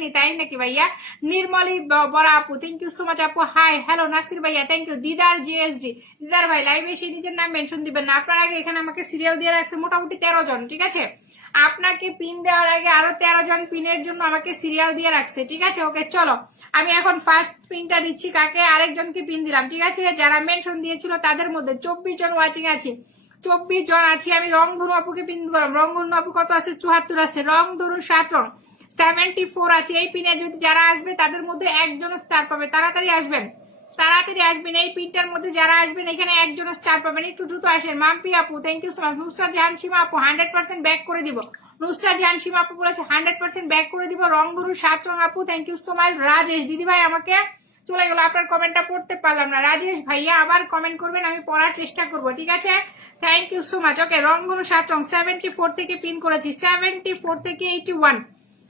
নাকি ভাইয়া? নির্মলি বড় আপু থ্যাংক ইউ সো মাচ আপু। হাই হ্যালো নাসির ভাইয়া থ্যাংক ইউ। দিদার জিএসডি, দিদার ভাই লাইভে এসে নিজের নাম মেনশন দিবেন না। আপনার আগে এখানে আমাকে সিরিয়াল দিয়ে রাখছে মোটামুটি 13 জন। ঠিক আছে, আপনাকে পিন দেওয়ার আগে আরো 13 জন পিনের জন্য আমাকে সিরিয়াল দিয়ে রাখছে। ঠিক আছে, ওকে চলো আমি এখন ফার্স্ট পিনটা দিচ্ছি। কাকে? আরেকজনকে পিন দিলাম। ঠিক আছে, যারা মেনশন দিয়েছিল তাদের মধ্যে 24 জন ওয়াচিং আছি, 24 জন আছি। আমি রংধনু আপুকে পিন করলাম। রংধনু আপু কত আছে? 74 আছে। রংধনু 7 রং 74 আছে। এই পিনে যদি যারা আসবে তাদের মধ্যে একজন স্টার পাবে, তাড়াতাড়ি আসবেন, তাড়াতাড়ি আসবেন। এই পিনটার মধ্যে যারা আসবেন এখানে একজন স্টার পাবেন, একটু দ্রুত আসেন। মাম্পি আপু thank you so much. Nusrat Jahan Sima আপু 100% ব্যাক করে দিব। নুসরাত জাহান সীমা আপু বলেছে 100% ব্যাক করে দিব। রংধনু 7 রং আপু thank you so much. Rajesh দিদি ভাই আমাকে চলে গেল, আপনার কমেন্টটা পড়তে পারলাম না। রাজেশ ভাইয়া আবার কমেন্ট করবেন, আমি পড়ার চেষ্টা করব। ঠিক আছে, থ্যাংক ইউ সো মাচ। ওকে, রংধনু 7 রং 74 থেকে পিন করেছি, 74 থেকে 81,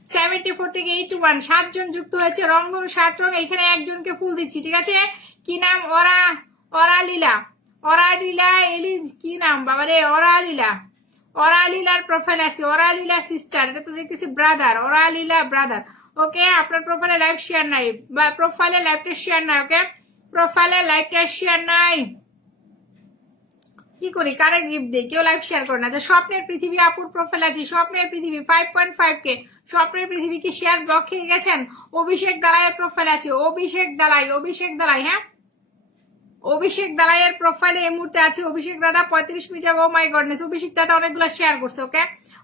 74 থেকে 81 7 জন যুক্ত হয়েছে। রংধনু 7 রং, এখানে একজনকে ফুল দিচ্ছি। ঠিক আছে, কি নাম? ওরা লীলা, অরালিলা এলি কি নাম বাবারে, অরালিলা, অরালিলার প্রোফাইল আছে, অরালিলা সিস্টার, এটা তো দেখতেছি ব্রাদার, অরালিলা ব্রাদার। ওকে, আপনার প্রোফাইলে লাইভ শেয়ার নাই বা প্রোফাইলে লাইভটা শেয়ার নাই। ওকে, প্রোফাইলে লাইভটা শেয়ার নাই, কি করি, কারে গিফট দিই, কেউ লাইভ শেয়ার করে না। যে স্বপ্নের পৃথিবী আপুর প্রোফাইল আছে, স্বপ্নের পৃথিবী 5.5K, স্বপ্নের পৃথিবী কি শেয়ার ব্লক খেয়ে গেছেন? অভিষেক দালাইয়ের প্রোফাইল আছে, অভিষেক দালাই, অভিষেক দালাই, হ্যাঁ অভিষেক দালাইয়ের প্রোফাইলে এই মুহূর্তে আছে অভিষেক দাদা 35 মিনিট যাবো। মাই গডনেস, অভিষেক দাদা অনেকগুলো শেয়ার করছে। ওকে,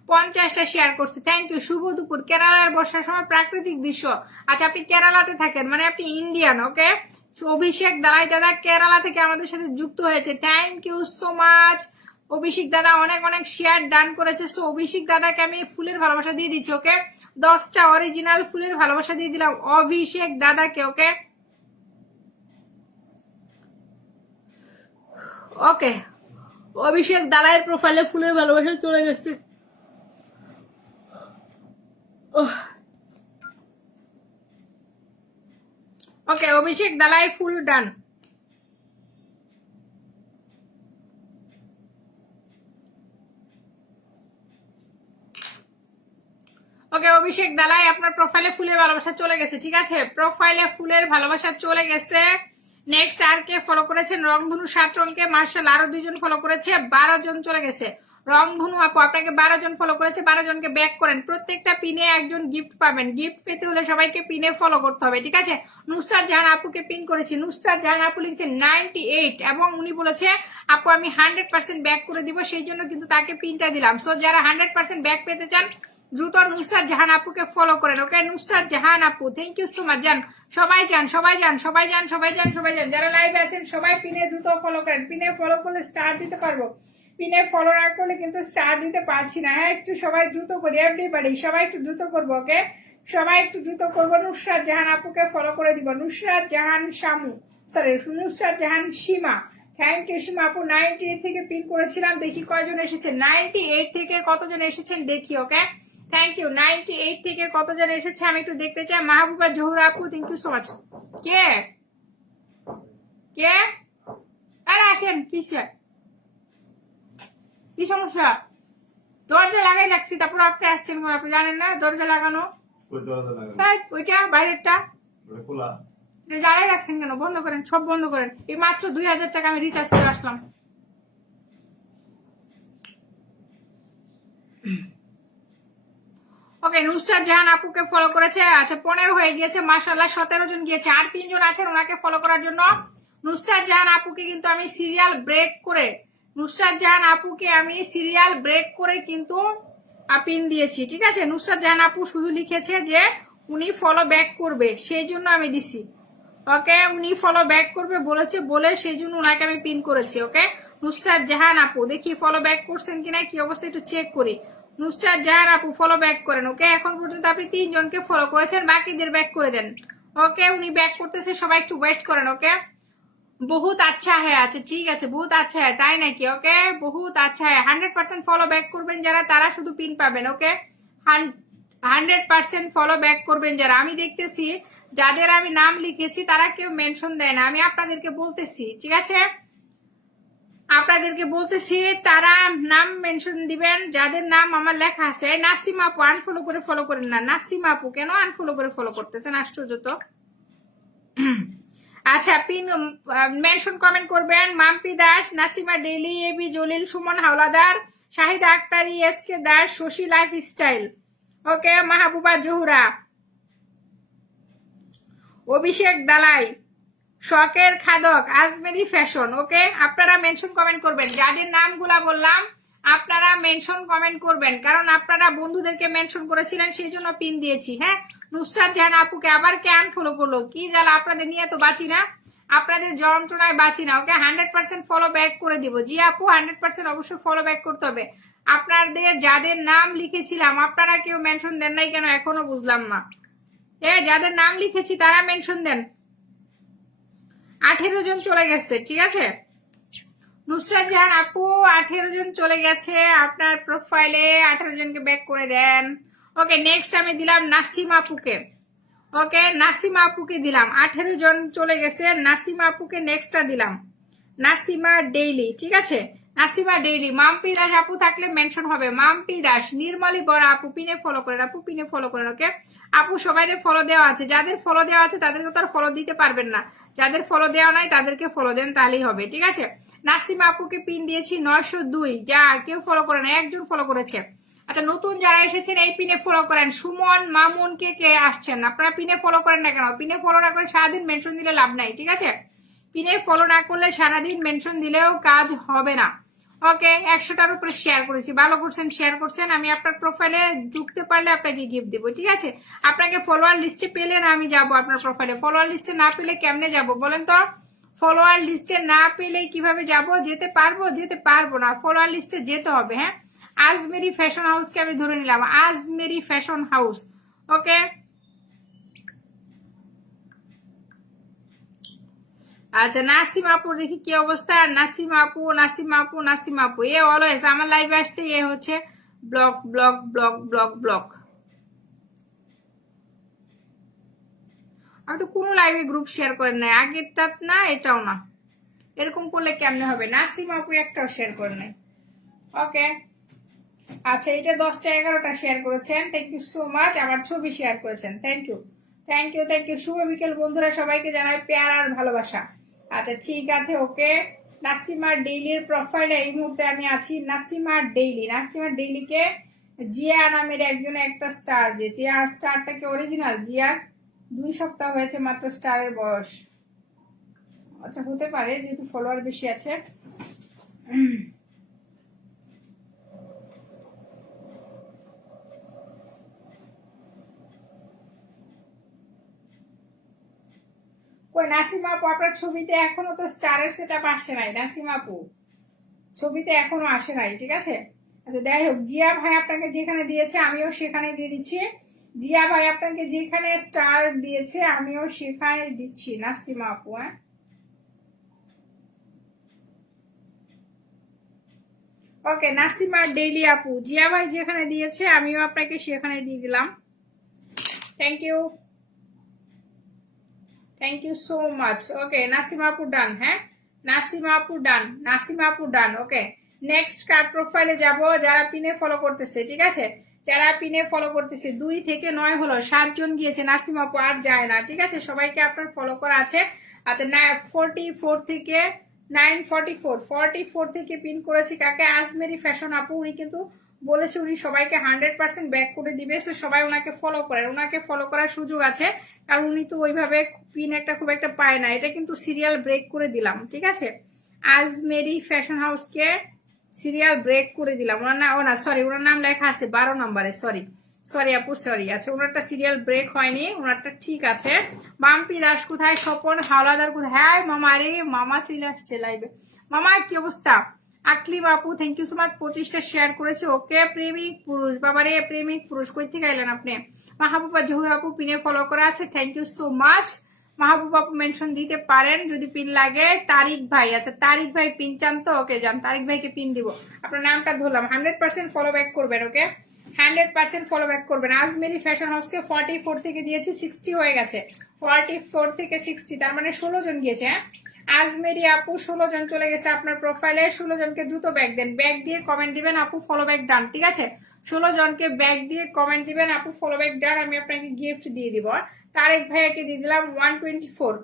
50টা শেয়ার করছে, থ্যাংক ইউ। শুভ দুপুর, কেরালার বর্ষার সময় প্রাকৃতিক দৃশ্য। আচ্ছা, আপনি কেরালাতে থাকেন, মানে আপনি ইন্ডিয়ান। ওকে, অভিষেক দালাই দাদা কেরালা থেকে আমাদের সাথে যুক্ত হয়েছে, thank you so much. Abhishek দাদা অনেক অনেক শেয়ার ডান করেছে। সো অভিষেক দাদাকে আমি ফুলের ভালোবাসা দিয়ে দিচ্ছি। ওকে, 10টা অরিজিনাল ফুলের ভালোবাসা দিয়ে দিলাম অভিষেক দাদাকে। ওকে ওকে, অভিষেক দালাইয়ের প্রোফাইলে ফুলের ভালোবাসা চলে গেছে। ওকে, অভিষেক দালাই ফুল ডান। ওকে, অভিষেক দালাই আপনার প্রোফাইলে ফুলের ভালোবাসা চলে গেছে, ঠিক আছে, প্রোফাইলে ফুলের ভালোবাসা চলে গেছে। নেক্সট আর কে ফলো করেছেন? রংধনু 7 রঙকে মার্শাল আরো 2 জন ফলো করেছে, 12 জন চলে গেছে। রংধনু আপু আপনাকে 12 জন ফলো করেছে, 12 জনকে ব্যাক করেন, প্রত্যেকটা পিনে একজন গিফট পাবেন। গিফট পেতে হলে সবাইকে পিনে ফলো করতে হবে, ঠিক আছে। নুসরাত জাহান আপুকে পিন করেছি, নুসরাত জাহান আপু লিখছে 98 এবং উনি বলেছে আপু আমি 100% ব্যাক করে দিব, সেই জন্য কিন্তু তাকে পিনটা দিলাম। সো যারা 100% ব্যাক পেতে চান দ্রুত নুসরাত জাহান আপুকে ফলো করেন। ওকে, নুসরাত জাহান আপু থ্যাংক ইউ সো মাচ। যান সবাই, যান সবাই, যান সবাই, যান সবাই, যান সবাই, যান যারা লাইভে আছেন সবাই পিনে দ্রুত ফলো করেন। পিনে ফলো করলে স্টার দিতে পারবো, পিনে ফলো না করলে কিন্তু স্টার দিতে পারছি না। হ্যাঁ, একটু সবাই দ্রুত করি, এভরিবডি সবাই একটু দ্রুত করবো। ওকে, সবাই একটু দ্রুত করবো। নুসরাত জাহান আপুকে ফলো করে দিব, Nusrat Jahan Shamu, sorry Nusrat Jahan Sima, thank you Sima আপু। 98 থেকে পিন করেছিলাম, দেখি কয়জন এসেছেন। 98 থেকে কতজন এসেছেন দেখি। ওকে, থ্যাংক ইউ। 98 থেকে কতজন এসেছে আমি একটু দেখতে চাই। মাহবুবা জহুরা আপু থ্যাংক ইউ সো মাচ। কে কে আরে আসেন, কিসে কি সমস্যা? দরজা লাগাই লাগছি, তারপর আপনি আসছেন, আপনি জানেন না দরজা লাগানো? ওইটা বাইরেরটা জ্বালাই রাখছেন কেন? বন্ধ করেন, সব বন্ধ করেন। এই মাত্র 2000 টাকা আমি রিচার্জ করে আসলাম। ওকে, নুসরাত জাহান আপুকে ফলো করেছে। আচ্ছা 15 হয়ে গিয়েছে, মাশাআল্লাহ 17 জন গিয়েছে, আর 3 জন আছেন ওনাকে ফলো করার জন্য। নুসরাত জাহান আপুকে কিন্তু আমি সিরিয়াল ব্রেক করে, নুসরাত জাহান আপুকে আমি সিরিয়াল ব্রেক করে কিন্তু পিন দিয়েছি, ঠিক আছে। নুসরাত জাহান আপু শুধু লিখেছে যে উনি ফলো ব্যাক করবে, সেই জন্য আমি দিছি। ওকে, উনি ফলো ব্যাক করবে বলেছে, বলে সেই জন্য ওনাকে আমি পিন করেছি। ওকে, নুসরাত জাহান আপু দেখি ফলো ব্যাক করছেন কিনা, কি অবস্থা একটু চেক করি। নুসরাত জাহান আপু ফলো ব্যাক করেন। ওকে, এখন পর্যন্ত আপনি 3 জনকে ফলো করেছেন, বাকিদের ব্যাক করে দেন। ওকে, উনি ব্যাক করতেছে, সবাই একটু ওয়েট করেন। ওকে, বহুত আচ্ছা হ্যাঁ, আচ্ছা ঠিক আছে, বহুত আচ্ছা হ্যাঁ, তাই নাকি? ওকে, বহুত আচ্ছা হ্যাঁ, 100% ফলো ব্যাক করবেন যারা, তারা শুধু পিন পাবেন। ওকে, 100% ফলো ব্যাক করবেন যারা। আমি দেখতেছি যাদের আমি নাম লিখেছি তারা কেউ মেনশন দেয় না, আমি আপনাদেরকে বলতেছি, ঠিক আছে, আপনাদেরকে বলতেছি তারা নাম মেনশন দিবেন যাদের নাম আমার লেখা আছে। নাসিমা আপু আনফলো করে ফলো করেন না। নাসিমা আপু কেন আনফলো করে ফলো করতেছেন? আশ্চর্য তো। আচ্ছা, পিন মেনশন কমেন্ট করবেন Mampi Das, Nasima daily, AB Jalil, Suman Howlader, Shahida Aktari, SK Das, Shashi lifestyle, okay, Mahbuba Johura, Abhishek Dalai, শখের খাদক, আজমেরি ফ্যাশন। ওকে, আপনারা মেনশন কমেন্ট করবেন যাদের নামগুলা বললাম, আপনারা মেনশন কমেন্ট করবেন, কারণ আপনারা বন্ধুদেরকে মেনশন করেছিলেন সেই জন্য পিন দিয়েছি। হ্যাঁ, নুসরাত জাহান আপুকে আবার কে আনফলো করলো? কি জ্বালা, আপনাদের নিয়ে তো বাঁচি না, আপনাদের যন্ত্রণায় বাঁচি না। ওকে, 100% ফলো ব্যাক করে দিব। জি আপু 100% অবশ্যই ফলো ব্যাক করতে হবে। আপনাদের যাদের নাম লিখেছিলাম আপনারা কেউ মেনশন দেন নাই কেন এখনো বুঝলাম না। যাদের নাম লিখেছি তারা মেনশন দেন। 18 জন চলে গেছে, ঠিক আছে। নুসরাত জাহান আপু 18 জন চলে গেছে আপনার প্রোফাইলে, 18 জনকে ব্যাক করে দেন। ওকে, নেক্সট আমি দিলাম নাসিমা আপুকে। ওকে, নাসিমা আপুকে দিলাম, 18 জন চলে গেছে, নাসিমা আপুকে নেক্সটটা দিলাম। নাসিমা ডেইলি, ঠিক আছে, নাসিমা ডেইলি। মাম্পি দাস আপু থাকলে মেনশন হবে, মাম্পি দাস। নির্মলি বড় আপু পিনে ফলো করেন, আপু পিনে ফলো করেন। ওকে আপু সবাইকে ফলো দেওয়া আছে, যাদের ফলো দেওয়া আছে তাদেরকে তো আর ফলো দিতে পারবেন না, যাদের ফলো দেওয়া নাই তাদেরকে ফলো দেন তাহলেই হবে, ঠিক আছে। নাসিমা আপুকে পিন দিয়েছি 902, যা কেউ ফলো করে না, একজন ফলো করেছে। আচ্ছা নতুন যারা এসেছেন এই পিনে ফলো করেন। সুমন মামুন কে কে আসছেন, আপনারা পিনে ফলো করেন না কেন? পিনে ফলো না করে সারাদিন মেনশন দিলে লাভ নাই, ঠিক আছে। পিনে ফলো না করলে সারাদিন মেনশন দিলেও কাজ হবে না। ওকে 100টার উপরে শেয়ার করেছি, ভালো করছেন, শেয়ার করছেন। আমি আপনার প্রোফাইলে যুক্তে পারলে আপনাকে গিফট দেবো, ঠিক আছে। আপনাকে ফলোয়ার লিস্টে পেলে না আমি যাব আপনার প্রোফাইলে, ফলোয়ার লিস্টে না পেলে কেমনে যাব বলেন তো? ফলোয়ার লিস্টে না পেলে কিভাবে যাব? যেতে পারবো? যেতে পারবো না, ফলোয়ার লিস্টে যেতে হবে। হ্যাঁ আজমেরি ফ্যাশন হাউসকে আমি ধরে নিলাম, আজমেরি ফ্যাশন হাউস। ওকে আচ্ছা নাসিমা আপুর দেখি কি অবস্থা। নাসিমা আপু, নাসিমা আপু, নাসিমা আপু এ অলওয়েজ আমার লাইভে আসলে এ হচ্ছে block block block block block. আমি তো কোনো লাইভে গ্রুপ শেয়ার করেন নাই, আগেরটা না এটাও না, এরকম করলে কেমনে হবে? নাসিমা আপু একটাও শেয়ার করেন নাই। ওকে আচ্ছা এটা 10টা 11টা শেয়ার করেছেন, থ্যাংক ইউ সো মাচ। আমার ছবি শেয়ার করেছেন, thank you thank you thank you. শুভ বিকেল বন্ধুরা, সবাইকে জানাই প্যার আর ভালোবাসা। আচ্ছা ঠিক আছে ওকে। নাসিমা ডেইলির প্রোফাইলে এই মুহূর্তে আমি আছি। নাসিমা ডেইলি, নাসিমা ডেইলিকে জিয়া নামের একজনে একটা স্টার দিয়েছে। আর স্টারটা কি অরিজিনাল? জিয়ার 2 সপ্তাহ হয়েছে মাত্র স্টারের বয়স। আচ্ছা হতে পারে যেহেতু ফলোয়ার বেশি আছে। কই নাসিমা আপু আপনার ছবিতে এখনো তো স্টারের সেটআপ আসে নাই। নাসিমা আপু ছবিতে এখনো আসে নাই, ঠিক আছে। আচ্ছা যাই হোক, জিয়া ভাই আপনাকে যেখানে দিয়েছে আমিও সেখানে দিয়ে দিচ্ছি। জিয়া ভাই আপনাকে যেখানে স্টার দিয়েছে আমিও সেখানে দিচ্ছি নাসিমা আপু। হ্যাঁ ওকে নাসিমা ডেইলি আপু, জিয়া ভাই যেখানে দিয়েছে আমিও আপনাকে সেখানে দিয়ে দিলাম। Thank you thank you so much. Okay Nasima আপু ডান। হ্যাঁ নাসিমা আপু ডান, নাসিমা আপু ডান। ওকে নেক্সট কার প্রোফাইলে যাব? যারা পিনে ফলো করতেছে, ঠিক আছে, যারা পিনে ফলো করতেছে 2 থেকে 9 হলো, 7 জন গিয়েছে। নাসিমা আপু আর যায় না, ঠিক আছে, সবাইকে আপনার ফলো করা আছে। আচ্ছা 44 থেকে 944 থেকে পিন করেছি কাকে? আজমেরি ফ্যাশন আপু। উনি কিন্তু বলেছে উনি সবাইকে 100% ব্যাক করে দিবে, সো সবাই ওনাকে ফলো করেন, ওনাকে ফলো করার সুযোগ আছে, কারণ উনি তো ওইভাবে পিন একটা খুব একটা পায় না। এটা কিন্তু সিরিয়াল ব্রেক করে দিলাম, ঠিক আছে। আজমেরি ফ্যাশন হাউসকে সিরিয়াল ব্রেক করে দিলাম। ওনার না, ও না সরি, ওনার নাম লেখা আছে 12 নম্বরে, সরি সরি আপু সরি। আচ্ছা ওনারটা সিরিয়াল ব্রেক হয়নি, ওনারটা ঠিক আছে। মাম্পি দাস কোথায়? স্বপন হাওলাদার কোথায়? হ্যাঁ মামা রে, মামা চলে আসছে লাইভে। মামা কি অবস্থা? আকলিম আপু থ্যাংক ইউ সো মাচ, 25টা শেয়ার করেছে। ওকে প্রেমিক পুরুষ, বাবারে প্রেমিক পুরুষ কই থেকে এলেন আপনি? মাহবুবা জহুর আপু পিনে ফলো করা আছে, থ্যাংক ইউ সো মাচ। মাহবুব আপু মেনশন দিতে পারেন যদি পিন লাগে। তারিক ভাই, আচ্ছা তারিক ভাই পিন চান তো? ওকে যান, তারিক ভাইকে পিন দিব। আপনার নামটা ধরলাম, 100% ফলো ব্যাক করবেন। ওকে 100% ফলো ব্যাক করবেন। আজমেরি ফ্যাশন হাউসকে 44 থেকে দিয়েছি, 60 হয়ে গেছে। 44 থেকে 60 তার মানে 16 জন গিয়েছে। হ্যাঁ আজমেরি আপু 16 জন চলে গেছে আপনার প্রোফাইলে। 16 জনকে দ্রুত ব্যাক দেন, ব্যাক দিয়ে কমেন্ট দিবেন আপু ফলো ব্যাক ডান, ঠিক আছে। 16 জনকে ব্যাক দিয়ে কমেন্ট দিবেন আপু ফলো ব্যাক ডান, আমি আপনাকে গিফট দিয়ে দিব। তারেক ভাইয়াকে দিয়ে দিলাম 124,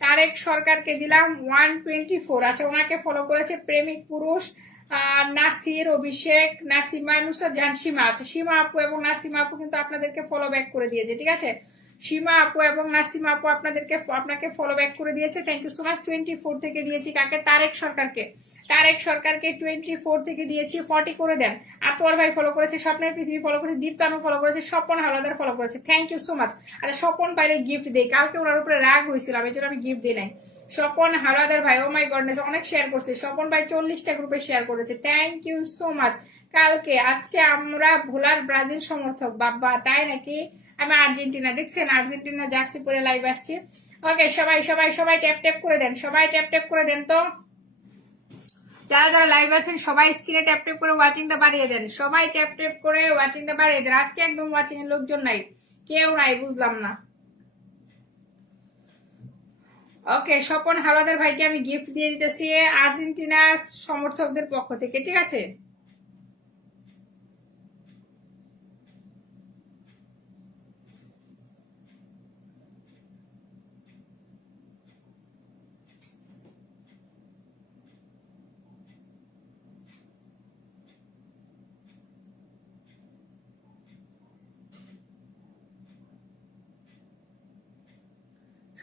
তারেক সরকারকে দিলাম 124। আচ্ছা ওনাকে ফলো করেছে প্রেমিক পুরুষ, নাসির, অভিষেক, নাসিমা, নুসরাত জাহান, সীমা। আছে সীমা আপু এবং নাসিমা আপু কিন্তু আপনাদেরকে ফলো ব্যাক করে দিয়েছে, ঠিক আছে। সীমা আপু এবং নাসিমা আপু আপনাকে ফলো ব্যাক করে দিয়েছে, থ্যাংক ইউ সো মাচ। 24 থেকে দিয়েছি কাকে? তারেক সরকারকে, তারেক সরকারকে 24 থেকে দিয়েছি, 40 করে দেন। আতোয়ার ভাই ফলো করেছে, স্বপ্নের পৃথিবী ফলো করেছে, দীপ্তানু ফলো করেছে, স্বপন হাওলাদার ফলো করেছে, থ্যাংক ইউ সো মাচ। আচ্ছা স্বপন ভাইরে গিফট দেই, কালকে ওনার উপরে রাগ হয়েছিলাম এই জন্য আমি গিফট দিই নাই। স্বপন হাওলাদার ভাই, ও মাই গডনেস, অনেক শেয়ার করছে স্বপন ভাই, 40টা গ্রুপে শেয়ার করেছে, থ্যাংক ইউ সো মাচ। কালকে আজকে আমরা ভোলার ব্রাজিল সমর্থক, বাবা তাই নাকি? আমি আর্জেন্টিনা, দেখছেন আর্জেন্টিনা জার্সি পরে লাইভ আসছি। ওকে সবাই সবাই সবাই ট্যাপ ট্যাপ করে দেন, সবাই ট্যাপ ট্যাপ করে দেন তো। যারা যারা লাইভ আছেন সবাই স্ক্রিনে ট্যাপ ট্যাপ করে ওয়াচিংটা বাড়িয়ে দেন, সবাই ট্যাপ ট্যাপ করে ওয়াচিংটা বাড়িয়ে দেন। আজকে একদম ওয়াচিং এর লোকজন নাই, কেউ নাই, বুঝলাম না। ওকে, স্বপন হাওলাদার ভাইকে আমি গিফট দিয়ে দিতেছি আর্জেন্টিনা সমর্থকদের পক্ষ থেকে, ঠিক আছে?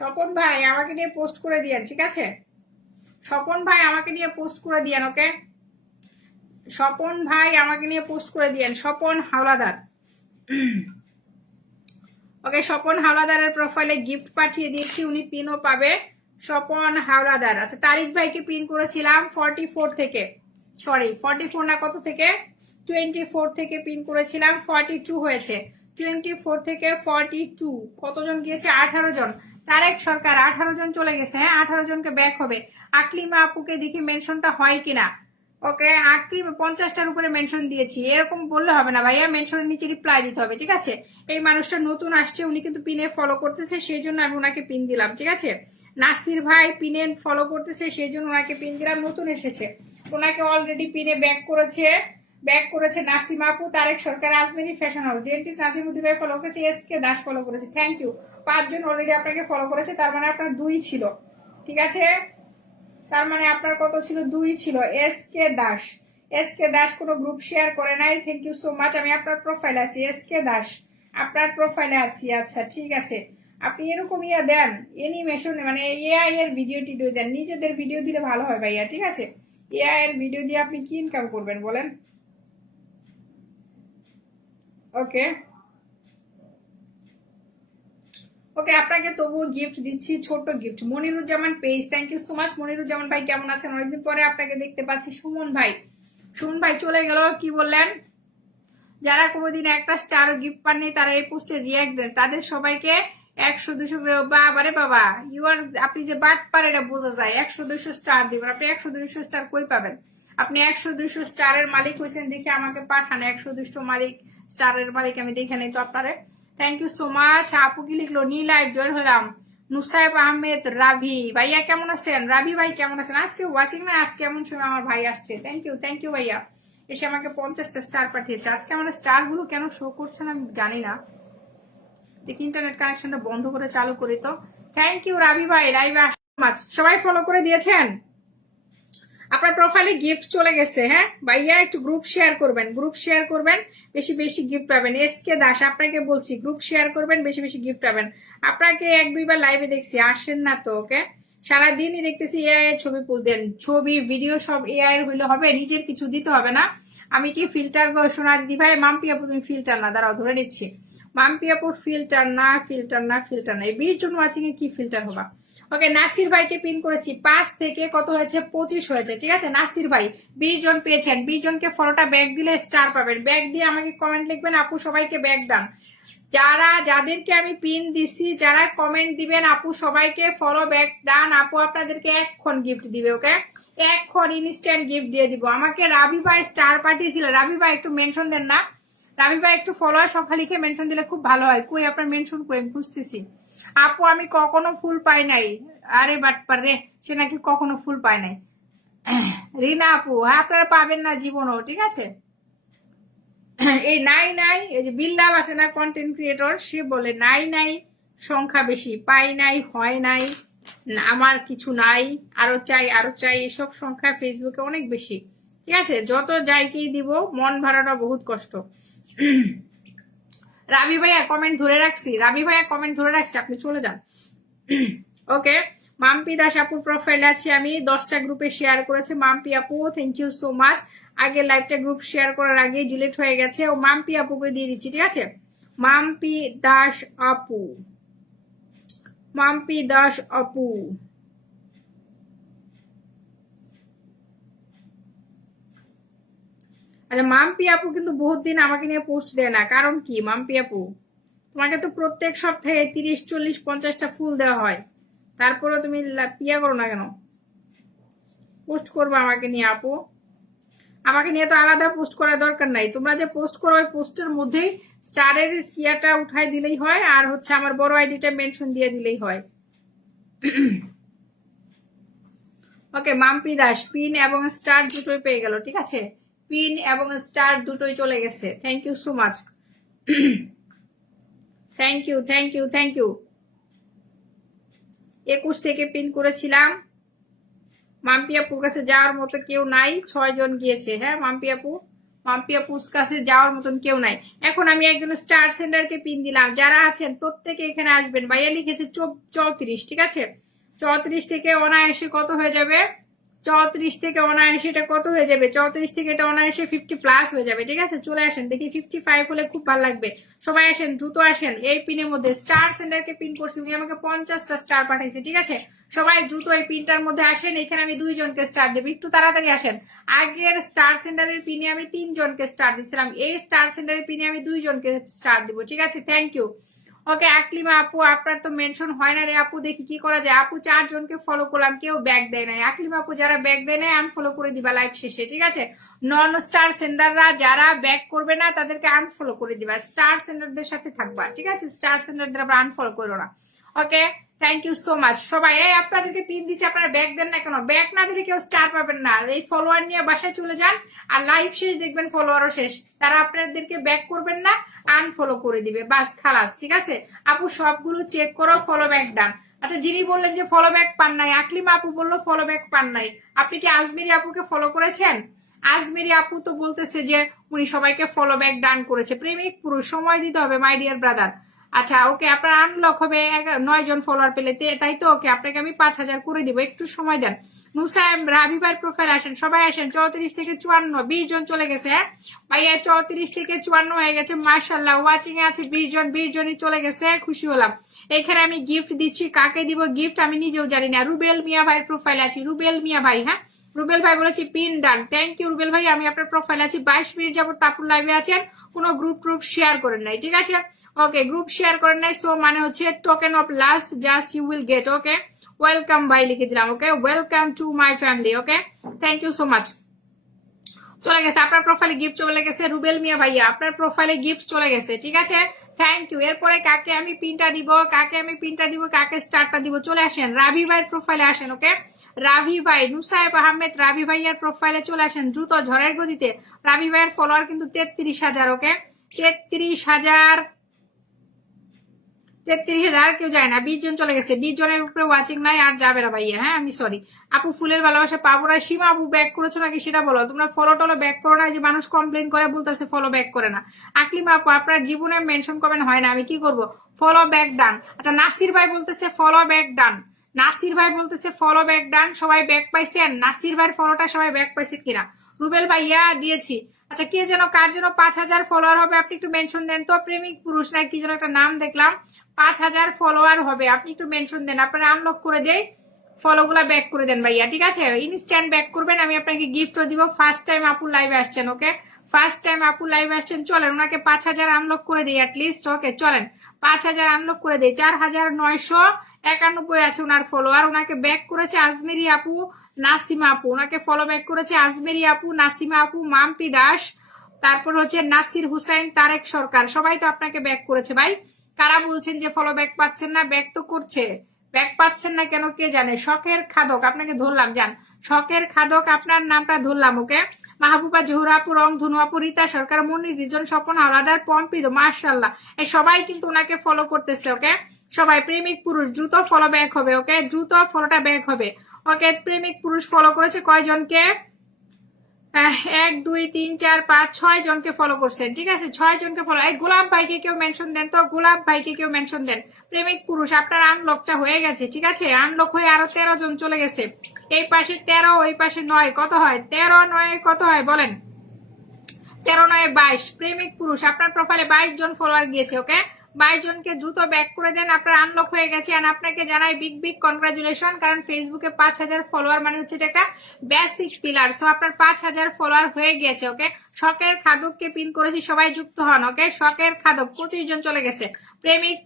স্বপন ভাই আমাকে নিয়ে পোস্ট করে দিয়েন, ঠিক আছে? স্বপন ভাই আমাকে নিয়ে পোস্ট করে দিয়েন। ওকে, স্বপন ভাই আমাকে নিয়ে পোস্ট করে দিয়েন, স্বপন হাওলাদার। ওকে, স্বপন হাওলাদারের প্রোফাইলে গিফট পাঠিয়ে দিয়েছি, উনি পিনও পাবে। স্বপন হাওলাদার। আচ্ছা, তারিক ভাইকে পিন করেছিলাম 44 থেকে, সরি 44 না, কত থেকে, 24 থেকে পিন করেছিলাম, 42 হয়েছে। 24 থেকে 42 কতজন গিয়েছে? 18 জন। তারেক সরকার 18 জন চলে গেছে। হ্যাঁ, 18 জনকে ব্যাক হবে। আকলিমা আপুকে দেখি মেনশনটা হয় কিনা। ওকে, আকলিমা 50টার উপরে মেনশন দিয়েছি, এরকম বললে হবে না ভাইয়া, মেনশনের নিচে রিপ্লাই দিতে হবে, ঠিক আছে? এই মানুষটা নতুন আসছে, উনি কিন্তু পিনে ফলো করতেছে, সেই জন্য আমি ওনাকে পিন দিলাম, ঠিক আছে? নাসির ভাই পিনে ফলো করতেছে, সেই জন্য ওনাকে পিন দিলাম, নতুন এসেছে, ওনাকে অলরেডি পিনে ব্যাক করেছে নাসিম আপু, তারেক সরকার, আজমেরি ফ্যাশন হাউস, জেন্টিস নাজিমুদ্দিন ভাই ফলো করেছে, এস কে দাস ফলো করেছে। Thank you. 5 জন অলরেডি আপনাকে ফলো করেছে, তার মানে আপনার 2 ছিল, ঠিক আছে? তার মানে আপনার কত ছিল? 2 ছিল। এস কে দাস কোনো গ্রুপ শেয়ার করে নাই। Thank you so much. আমি আপনার প্রোফাইলে আছি, এস কে দাস আপনার প্রোফাইলে আছি। আচ্ছা, ঠিক আছে, আপনি এরকম ইয়া দেন, এনিমেশন মানে এআই এর ভিডিও টিডিও দেন, নিজেদের ভিডিও দিলে ভালো হয় ভাইয়া, ঠিক আছে? এআই এর ভিডিও দিয়ে আপনি কি ইনকাম করবেন বলেন? ওকে, ওকে, আপনাকে তবুও গিফট দিচ্ছি, ছোট gift. Moniruzzaman page, thank you so much. Moniruzzaman ভাই কেমন আছেন? অনেকদিন পরে আপনাকে দেখতে পাচ্ছি। সুমন ভাই চলে গেল, কি বললেন? যারা কোনোদিন একটা স্টার গিফট পাননি তারা এই পোস্টে রিয়াক্ট দেন, তাদের সবাইকে 100-200 করে। বাবারে বাবা, আপনি যে বাট পার এটা বোঝা যায়। 100-200 স্টার দিবেন আপনি? 100-200 স্টার কই পাবেন আপনি? 100-200 স্টারের মালিক হয়েছেন দেখে আমাকে পাঠান। 100-200 মালিক, স্টারের মালিক আমি দেখে নেই তো আপনারে। Thank you so much. আপু কি লিখলো? নি লাইভ জয়েন হলাম। নুসাইব আহমেদ রাভি ভাইয়া কেমন আছেন? রাভি ভাই কেমন আছেন? আজকে ওয়াচিং না, আজকে এমন সময় আমার ভাই আসছে। থ্যাংক ইউ ভাইয়া, এসে আমাকে 50টা স্টার পাঠিয়েছে। আজকে আমার স্টার গুলো কেন শো করছে না আমি জানি না, দেখি ইন্টারনেট কানেকশনটা বন্ধ করে চালু করি তো। থ্যাংক ইউ রাবি ভাই, লাইভে মাচ। সবাই ফলো করে দিয়েছেন? আপনার প্রোফাইলে গিফট চলে গেছে। হ্যাঁ ভাইয়া, একটু গ্রুপ শেয়ার করবেন, বেশি বেশি গিফট পাবেন। এস কে দাস আপনাকে বলছি, গ্রুপ শেয়ার করবেন, বেশি বেশি গিফট পাবেন। আপনাকে 1-2 বার লাইভে দেখছি, আসেন না তো। ওকে, সারাদিনই দেখতেছি এআই এর ছবি পোস্ট দেন, ছবি ভিডিও সব এআই এর হইলে হবে? নিজের কিছু দিতে হবে না? আমি কি ফিল্টার গো সোনা দিদি ভাই? মাম্পি আপু তুমি ফিল্টার না, দাঁড়াও ধরে নিচ্ছি। মাম্পি আপুর ফিল্টার না, এই 20 জন ওয়াচিং এ কি ফিল্টার হবা? ওকে, নাসির ভাইকে পিন করেছি, 5 থেকে কত হয়েছে? 25 হয়েছে, ঠিক আছে? নাসির ভাই 20 জন পেয়েছেন, 20 জনকে ফলোটা ব্যাক দিলে স্টার পাবেন। ব্যাক দিয়ে আমাকে কমেন্ট লিখবেন, আপু সবাইকে ব্যাক দেন। যাদেরকে আমি পিন দিছি, যারা কমেন্ট দিবেন আপু সবাইকে ফলো ব্যাক দেন, আপু আপনাদেরকে এক্ষণ গিফট দিবে। ওকে, এক্ষণ ইনস্ট্যান্ট গিফট দিয়ে দিব। আমাকে রাবি ভাই স্টার পাঠিয়েছিল, রাবি ভাই একটু মেনশন দেন না? রাবি ভাই একটু ফলোয়ার সংখ্যা লিখে মেনশন দিলে খুব ভালো হয়। কই আপনার মেনশন কই, আমি বুঝতেছি। আপু আমি কখনো ফুল পাই নাই। আরে বাটপার রে, সে নাকি কখনো ফুল পায় নাই। রিনা আপু, হ্যাঁ আপনারা পাবেন না জীবনও, ঠিক আছে? এই নাই, এই যে বিল্লাল আছে না, কন্টেন্ট ক্রিয়েটর, সে বলে নাই সংখ্যা বেশি, পাই নাই, হয় নাই, আমার কিছু নাই, আরো চাই, এসব সংখ্যা ফেসবুকে অনেক বেশি, ঠিক আছে? যত যাইকেই দিব, মন ভাড়াটা বহুত কষ্ট। রাবি ভাইয়া কমেন্ট ধরে রাখছি, আপনি চলে যান। ওকে, মাম্পি দাস আপুর প্রোফাইল আছে, আমি 10টা গ্রুপে শেয়ার করেছি। মাম্পি আপু থ্যাংক ইউ সো মাচ। আগে লাইভটা গ্রুপ শেয়ার করার আগে ডিলিট হয়ে গেছে, ও মাম্পি আপুকে দিয়ে দিচ্ছি, ঠিক আছে? মাম্পি দাস আপু, আচ্ছা, মাম্পি আপু কিন্তু বহুত দিন আমাকে নিয়ে পোস্ট দেয় না, কারণ কি? মাম্পি আপু, তোমাকে তো প্রত্যেক সপ্তাহে 30-40-50টা ফুল দেওয়া হয়, তারপরেও তুমি পিয়া করো না কেন? পোস্ট করবো আমাকে নিয়ে আপু, আমাকে নিয়ে তো আলাদা পোস্ট করার দরকার নাই। তোমরা যে পোস্ট করো ওই পোস্টের মধ্যেই স্টারের স্কিয়াটা উঠাই দিলেই হয়, আর হচ্ছে আমার বড় আইডিটা মেনশন দিয়ে দিলেই হয়। ওকে, মাম্পি দাস পিন এবং স্টার দুটোই পেয়ে গেল, ঠিক আছে, পিন এবং স্টার দুটোই চলে গেছে। Thank you so much, thank you thank you thank you. 21 থেকে পিন করেছিলাম। মাম্পি আপুর কাছে যাওয়ার মতো কেউ নাই, 6 জন গিয়েছে। হ্যাঁ মাম্পি আপুর কাছে যাওয়ার মতন কেউ নাই। এখন আমি একজন স্টার সেন্ডারকে পিন দিলাম, যারা আছেন প্রত্যেকে এখানে আসবেন। ভাইয়া লিখেছে 34, ঠিক আছে, 34 থেকে অনায়াসে কত হয়ে যাবে, 34 থেকে অনায়াসে এটা কত হয়ে যাবে, 34 থেকে এটা অনায়াসে 50+ হয়ে যাবে, ঠিক আছে। চলে আসেন, দেখি 55 হলে খুব ভালো লাগবে। সবাই আসেন, দ্রুত আসেন। এই পিনের মধ্যে স্টার সেন্ডারকে পিন করছি, উনি আমাকে 50টা স্টার পাঠাইছে, ঠিক আছে। সবাই দ্রুত এই পিনটার মধ্যে আসেন। এখানে আমি 2 জনকে স্টার দেবো, একটু তাড়াতাড়ি আসেন। আগের স্টার সেন্ডারের পিনে আমি 3 জনকে স্টার দিচ্ছিলাম, এই স্টার সেন্ডারের পিনে আমি 2 জনকে স্টার দিব, ঠিক আছে। Thank you. ওকে আকলিমা আপু, আপনার তো মেনশন হয় না রে আপু, দেখি কি করা যায়। আপু 4 জনকে ফলো করলাম, কেউ ব্যাক দেয় নাই। আকলিমা আপু যারা ব্যাক দেয় নাই আনফলো করে দিবা লাইভ শেষে, ঠিক আছে। নন স্টার সেন্ডাররা যারা ব্যাক করবে না তাদেরকে আনফলো করে দিবা, স্টার সেন্ডারদের সাথে থাকবা, ঠিক আছে। স্টার সেন্ডারদের আবার আনফলো করো না। Okay thank you so much সবাই। এই আপনাদেরকে পিন দিছি, আপনারা ব্যাক দেন না কেন? ব্যাক না দিলে কেউ স্টার পাবেন না। এই ফলোয়ার নিয়ে বাসায় চলে যান, আর লাইভ শেষ দেখবেন ফলোয়ারও শেষ। তারা আপনাদেরকে ব্যাক করবেন না, আনফলো করে দিবে, বাস খালাস, ঠিক আছে। আপু সবগুলো চেক করো, ফলো ব্যাক ডান। আচ্ছা যিনি বললেন যে ফলো ব্যাক পান নাই, আকলিমা আপু বললো ফলো ব্যাক পান নাই। আপনি কি আজমেরি আপুকে ফলো করেছেন? আজমেরি আপু তো বলতেছে যে উনি সবাইকে ফলো ব্যাক ডান করেছে। প্রেমিক পুরুষ, সময় দিতে হবে মাই ডিয়ার ব্রাদার। আচ্ছা ওকে, আপনার আনলক হবে 9 জন ফলোয়ার পেলে, তাই তো। ওকে আপনাকে আমি 5000 করে দিব, একটু সময় দেন। নুসাইম রাবি ভাই প্রোফাইল আসেন, সবাই আসেন। 34 থেকে 54, 20 জন চলে গেছে। হ্যাঁ ভাইয়া 34 থেকে 54 হয়ে গেছে, মাশাআল্লাহ। ওয়াচিং এ আছে 20 জন, 20 জনই চলে গেছে, খুশি হলাম। এখানে আমি গিফট দিচ্ছি, কাকে দিব গিফট আমি নিজেও জানি না। রুবেল মিয়া ভাইয়ের প্রোফাইল আছি, রুবেল মিয়া ভাই। হ্যাঁ রুবেল ভাই বলেছি pin done, thank you Rubel ভাই। আমি আপনার প্রোফাইল আছি, 22 মিনিট যাবত তারপর লাইভে আছেন, কোনো গ্রুপ শেয়ার করেন নাই, ঠিক আছে। ওকে গ্রুপ শেয়ার করেন নাই, সো মানে হচ্ছে token of last just you will get. Okay welcome ভাই লিখে দিলাম। Okay welcome to my family. Okay thank you so much. চলে গেছে আপনার প্রোফাইলে গিফট, চলে গেছে রুবেল মিয়া ভাইয়া, আপনার প্রোফাইলে গিফট চলে গেছে, ঠিক আছে। Thank you. এরপরে কাকে আমি পিনটা দিব, কাকে স্টারটা দিব, চলে আসেন রাভি ভাইয়ের প্রোফাইলে আসেন। ওকে রাভি ভাই, নুসাইব আহমেদ রাভি ভাইয়ার প্রোফাইলে চলে আসেন দ্রুত ঝড়ের গতিতে। রাভি ভাইয়ের ফলোয়ার কিন্তু 33,000। ওকে 33,000, 33,000 কেউ যায় না, 20 জন চলে গেছে, 20 জনের উপরে ওয়াচিং নাই, আর যাবে না ভাইয়া। হ্যাঁ আমি সরি আপু, ফুলের ভালোবাসা পাবো না। সীমা আপু ব্যাক করেছো নাকি সেটা বলো। তোমরা ফলো টলো ব্যাক করো না, যে মানুষ কমপ্লেন করে বলতেছে ফলো ব্যাক করে না। আকলিমা আপু আপনার জীবনে মেনশন করবেন হয় না, আমি কি করব? ফলো ব্যাক ডান। আচ্ছা নাসির ভাই বলতেছে ফলো ব্যাক ডান, নাসির ভাই বলতেছে ফলো ব্যাক ডান। সবাই ব্যাক পাইছেন? নাসির ভাইয়ের ফলোটা সবাই ব্যাক পাইছেন কিনা? রুবেল ভাইয়া দিয়েছি। আচ্ছা কে যেন, কার যেন 5,000 ফলোয়ার হবে, আপনি একটু মেনশন দেন তো। প্রেমিক পুরুষ না কি যেন একটা নাম দেখলাম, 5,000 ফলোয়ার হবে, আপনি একটু মেনশন দেন। আপনারা আনলক করে দেই, ফলো গুলা ব্যাক করে দেন ভাইয়া, ঠিক আছে। ইনস্ট্যান্ট ব্যাক করবেন, আমি আপনাকে গিফটও দিব। ফার্স্ট টাইম আপুর লাইভে আসছেন। ওকে ফার্স্ট টাইম আপুর লাইভে আসছেন, চলেন ওনাকে 5,000 আনলক করে দিই অ্যাটলিস্ট। ওকে চলেন 5,000 আনলক করে দিই। 4,991 আছে ওনার ফলোয়ার। ওনাকে ব্যাক করেছে আজমেরি আপু, নাসিমা আপু, ওনাকে ফলো ব্যাক করেছে আজমেরি আপু, নাসিমা আপু, মাম্পি দাস, তারপর হচ্ছে নাসির হুসাইন, তারেক সরকার, সবাই তো আপনাকে ব্যাক করেছে ভাই। কারা বলছেন যে ফলো ব্যাক পাচ্ছেন না? ব্যাক তো করছে, ব্যাক পাচ্ছেন না কেন কে জানে। শখের খাদক আপনাকে ধরলাম, যান শখের খাদক আপনার নামটা ধরলাম। ওকে মাহবুবা, জোহরা আপু, রং ধনু আপু, রীতা সরকার, মনির, রিজন, স্বপন হাওলাদার, পম্পিদো, মাশাআল্লাহ এই সবাই কিন্তু ওনাকে ফলো করতেছে। ওকে সবাই প্রেমিক পুরুষ দ্রুত ফলো ব্যাক হবে। ওকে দ্রুত ফলোটা ব্যাক হবে। ওকে প্রেমিক পুরুষ ফলো করেছে কয়জনকে? 1 2 3 4 5 6 জনকে ফলো করছেন, ঠিক আছে। 6 জনকে ফলো। এই গোলাপ ভাইকে কেউ মেনশন দেন তো, গোলাপ ভাইকে কেউ মেনশন দেন। প্রেমিক পুরুষ আপনার আনলকটা হয়ে গেছে, ঠিক আছে। আনলক হয়ে আরো 13 জন চলে গেছে। এই পাশে 13, ওই পাশে 9, কত হয়? 13 9 কত হয় বলেন? 13 9 22। প্রেমিক পুরুষ আপনার প্রোফাইলে 22 জন ফলোয়ার গিয়েছে। ওকে 22 জনকে দ্রুত ব্যাক করে দেন, আপনার আনলক হয়ে গেছে। আর আপনাকে জানাই বিগ বিগ কনগ্রাচুলেশন, কারণ ফেসবুকে 5,000 ফলোয়ার মানে হচ্ছে এটা একটা বেসিক পিলার। সো আপনার 5,000 ফলোয়ার হয়ে গিয়েছে। ওকে শখের খাদককে পিন করেছি, সবাই যুক্ত হন। ওকে শখের খাদক 25 জন চলে গেছে। প্রেমিক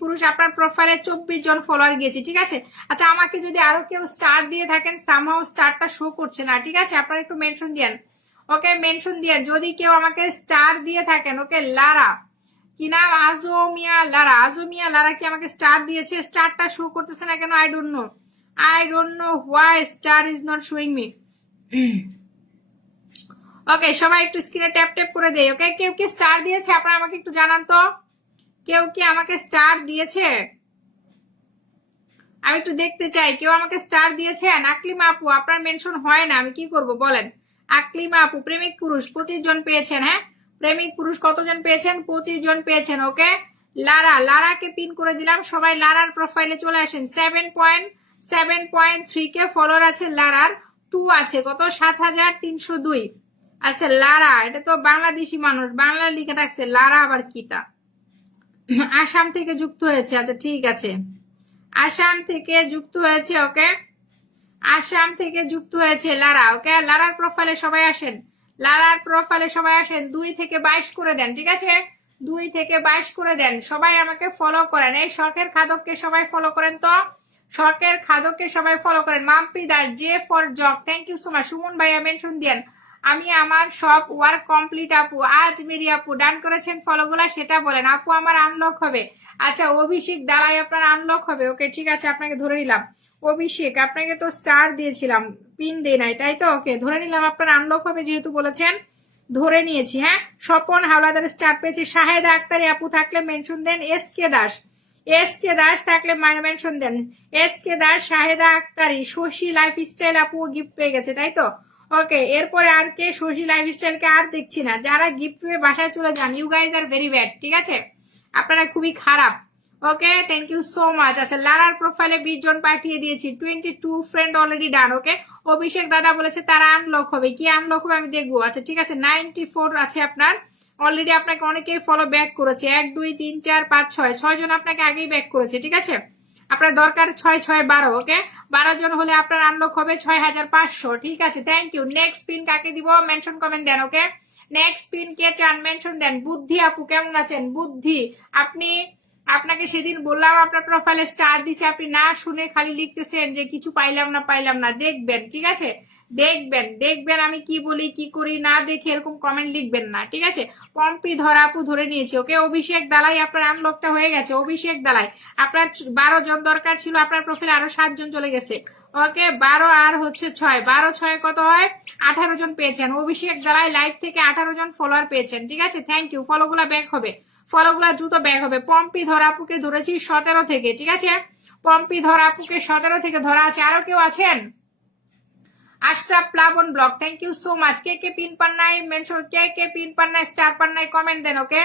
পুরুষ আপনার প্রোফাইলে 24 জন ফলোয়ার গিয়েছে, ঠিক আছে। আচ্ছা আমাকে যদি আরো কেউ স্টার দিয়ে থাকেন, সামহাও স্টারটা শো করছে না, ঠিক আছে। আপনারা একটু মেনশন দিয়েন। ওকে মেনশন দিয়ে যদি কেউ আমাকে স্টার দিয়ে থাকেন। ওকে লারা, কি নাম? আজমিয়া লারা, আজমিয়া লারা কি আমাকে স্টার দিয়েছে? স্টারটা শো করতেছে না কেন? I don't know. I don't know why star is not showing me. ওকে সবাই একটু স্ক্রিনে ট্যাপ ট্যাপ করে দেই। ওকে কেউ কি স্টার দিয়েছে আপনারা আমাকে একটু জানান তো, কেউ কি আমাকে স্টার দিয়েছে? আমি একটু দেখতে চাই কেউ আমাকে স্টার দিয়েছেন। আকলিমা আপু আপনার মেনশন হয় না, আমি কি করব বলেন। আকলিমা আপু প্রেমিক পুরুষ 25 জন পেয়েছেন। হ্যাঁ প্রেমিক পুরুষ কতজন পেয়েছেন? 25 জন পেয়েছেন। ওকে লারাকে পিন করে দিলাম। সবাই লারার প্রোফাইলে চলে আসেন। 7.3 কে ফলোয়ার আছে লারার, 2 আছে কত 7302। আচ্ছা লারা এটা তো বাংলাদেশি মানুষ, বাংলা লিখে রাখছে লারা আবার কি তা? আসাম থেকে যুক্ত হয়েছে। আচ্ছা ঠিক আছে আসাম থেকে যুক্ত হয়েছে। ওকে আসাম থেকে যুক্ত হয়েছে লারা। ওকে লারার প্রোফাইলে সবাই আসেন, লারার প্রোফাইলে সবাই আসেন। 2 থেকে 22 করে দেন, ঠিক আছে 2 থেকে 22 করে দেন। সবাই আমাকে ফলো করেন। এই শখের খাদককে সবাই ফলো করেন তো, শখের খাদককে সবাই ফলো করেন। Mampi Das J for job, thank you so much. Suman ভাইয়া মেনশন দেন আমি আমার সব ওয়ার্ক কমপ্লিট আপু। আজ মেরি আপু ডান করেছেন ফলোগুলা সেটা বলেন। আপু আমার আনলক হবে। আচ্ছা অভিষেক দাঁড়াই আপনার আনলক হবে। ওকে ঠিক আছে আপনাকে ধরে নিলাম। অভিষেক আপনাকে তো স্টার দিয়েছিলাম, পিন দেই নাই তাই তো। ওকে ধরে নিলাম আপনার আনলক হবে যেহেতু বলেছেন, ধরে নিয়েছি। হ্যাঁ স্বপন হাওলাদার স্টার পেয়েছি। শাহেদা আক্তারি আপু থাকলে মেনশন দেন। এস কে দাস থাকলে মেনশন দেন। S K Das, Shaheda Aktari, Shashi lifestyle আপু গিফট পেয়ে গেছে তাই তো। ওকে এরপরে আর কে? শশী লাইফস্টাইলকে আর দেখছি না। যারা গিফট পেয়ে বাসায় চলে যান, you guys are very bad, ঠিক আছে আপনারা খুবই খারাপ। Okay thank you so much. আচ্ছা লারার প্রোফাইলে 20 জন পাঠিয়ে দিয়েছি। 22 ফ্রেন্ড অলরেডি ডান। ওকে অভিষেক দাদা বলেছে তারা আনলক হবে, কি আনলক হবে আমি দেখবো। আচ্ছা ঠিক আছে 94 আছে আপনার অলরেডি। আপনাকে অনেকেই ফলো ব্যাক করেছে। 1 2 3 4 5 6 জন আপনাকে আগেই ব্যাক করেছে, ঠিক আছে আপনার দরকার 6 6 12। ওকে 12 জন হলে আপনার আনলক হবে 6500, ঠিক আছে থ্যাংক ইউ। নেক্সট পিন কাকে দিব মেনশন কমেন্ট দেন। ওকে নেক্সট পিন কে চান মেনশন দেন। বুদ্ধি আপু কেমন আছেন? বুদ্ধি আপনাকে সেদিন বললাম আপনার প্রোফাইলে স্টার দিছে, আপনি না শুনে খালি লিখতেছেন যে কিছু পাইলাম না। দেখবেন ঠিক আছে দেখবেন আমি কি বলি কি করি, না দেখে এরকম কমেন্ট লিখবেন না, ঠিক আছে। পম্পি ধরা আপু ধরে নিয়েছি। ওকে অভিষেক দালাই আপনার আনলকটা হয়ে গেছে। অভিষেক দালাই আপনার 12 জন দরকার ছিল, আপনার প্রোফাইলে আরো 7 জন চলে গেছে। ওকে 12 আর হচ্ছে 6, 12 6 কত হয়? 18 জন পেয়েছেন। অভিষেক দালাই লাইভ থেকে 18 জন ফলোয়ার পেয়েছেন, ঠিক আছে থ্যাংক ইউ। ফলোগুলা ব্যাক হবে, ফলোগুলা দ্রুত ব্যাক হবে। পম্পি ধরা আপুকে ধরেছি 17 থেকে, ঠিক আছে পম্পি ধরা আপুকে 17 থেকে ধরা আছে। আরো কেউ আছেন? Ashraf Plabon blog thank you so much. কে কে পিন পান্নায় মেনশন, কে পিন পান্নায় স্টার পান্নায় কমেন্ট দেন। ওকে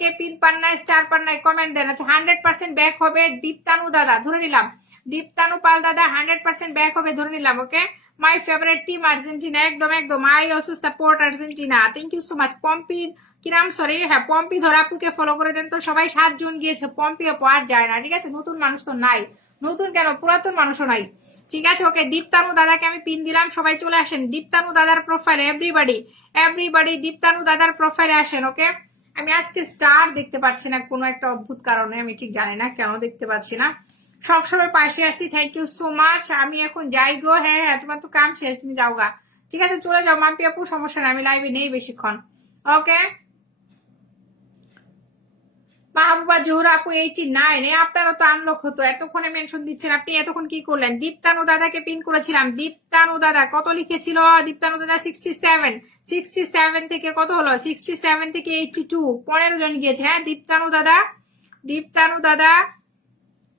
কে পিন পান্নায় স্টার পান্নায় কমেন্ট দেন। আচ্ছা 100% ব্যাক হবে। দীপ্তানু দাদা ধরে নিলাম, দীপ্তানু পাল দাদা 100% ব্যাক হবে ধরে নিলাম। Okay my favourite team Argentina, একদম I also support Argentina. Thank you so much. Pompi কি নাম সরি, হ্যাঁ পম্পি ধরা আপুকে ফলো করে দেন তো সবাই। 7 জন গিয়েছে, পম্পি আপু আর যায় না, ঠিক আছে নতুন মানুষ তো নাই, নতুন কেন পুরাতন মানুষও নাই, ঠিক আছে। ওকে দীপ্তানু দাদাকে আমি পিন দিলাম, সবাই চলে আসেন দীপ্তানু দাদার প্রোফাইলে। এভরিবডি দীপ্তানু দাদার প্রোফাইলে আসেন। ওকে আমি আজকে স্টার দেখতে পাচ্ছি না কোনো একটা অদ্ভুত কারণে, আমি ঠিক জানি না কেন দেখতে পাচ্ছি না। সবসময় পাশে আসি, থ্যাংক ইউ সো মাচ। আমি এখন যাই গো। হ্যাঁ তোমার তো কাম শেষ, তুমি যাও গা, ঠিক আছে চলে যাও মাম্পি আপু, সমস্যা নেই আমি লাইভে নেই বেশিক্ষণ। ওকে মাহবুবা জোহরা আপু 89, আপনারও তো আনলক হতো, এতক্ষণে মেনশন দিচ্ছেন আপনি, এতক্ষণ কি করলেন? দীপ্তানু দাদাকে পিন করেছিলাম। দীপ্তানু দাদা কত লিখেছিল? দীপ্তানু দাদা 67 থেকে কত হলো? 67 থেকে 82, 15 জন গিয়েছে। হ্যাঁ দীপ্তানু দাদা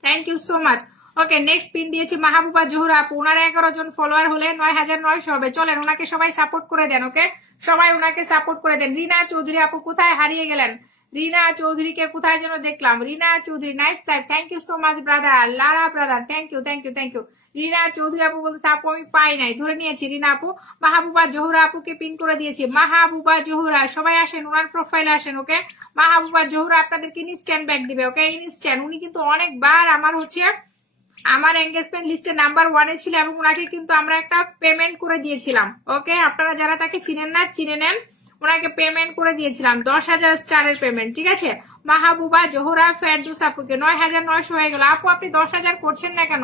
thank you so much. Okay next pin দিয়েছি মাহবুবা জোহরা আপু, ওনার 11 জন ফলোয়ার হলে 9900 হবে। চলেন ওনাকে সবাই সাপোর্ট করে দেন। ওকে সবাই ওনাকে সাপোর্ট করে দেন। রিনা চৌধুরী আপু কোথায় হারিয়ে গেলেন? রিনা চৌধুরীকে কোথায় যেন দেখলাম। Rina Chowdhury nice live, thank you so much brother. Lara brother thank you. Rina Chowdhury আপু বলতেছে আপু আমি পাই নাই, ধরে নিয়েছি রিনা আপু। মাহবুবা জোহরা আপুকে পিন করে দিয়েছি। মাহবুবা জোহরা সবাই আসেন, ওনার প্রোফাইলে আসেন। ওকে মাহবুবা জোহরা আপনাদেরকে ইনস্ট্যান্ট ব্যাক দিবে। ওকে ইনস্ট্যান্ট, উনি কিন্তু অনেকবার আমার এঙ্গেজমেন্ট লিস্টে নাম্বার 1-এ ছিল এবং ওনাকে কিন্তু আমরা একটা পেমেন্ট করে দিয়েছিলাম। ওকে আপনারা যারা তাকে চিনেন না চিনে নেন, ওনাকে পেমেন্ট করে দিয়েছিলাম 10,000 স্টারের পেমেন্ট, ঠিক আছে। মাহবুবা জোহরা ফেরদৌস আপুকে 9900 হয়ে গেল। আপু আপনি 10,000 করছেন না কেন?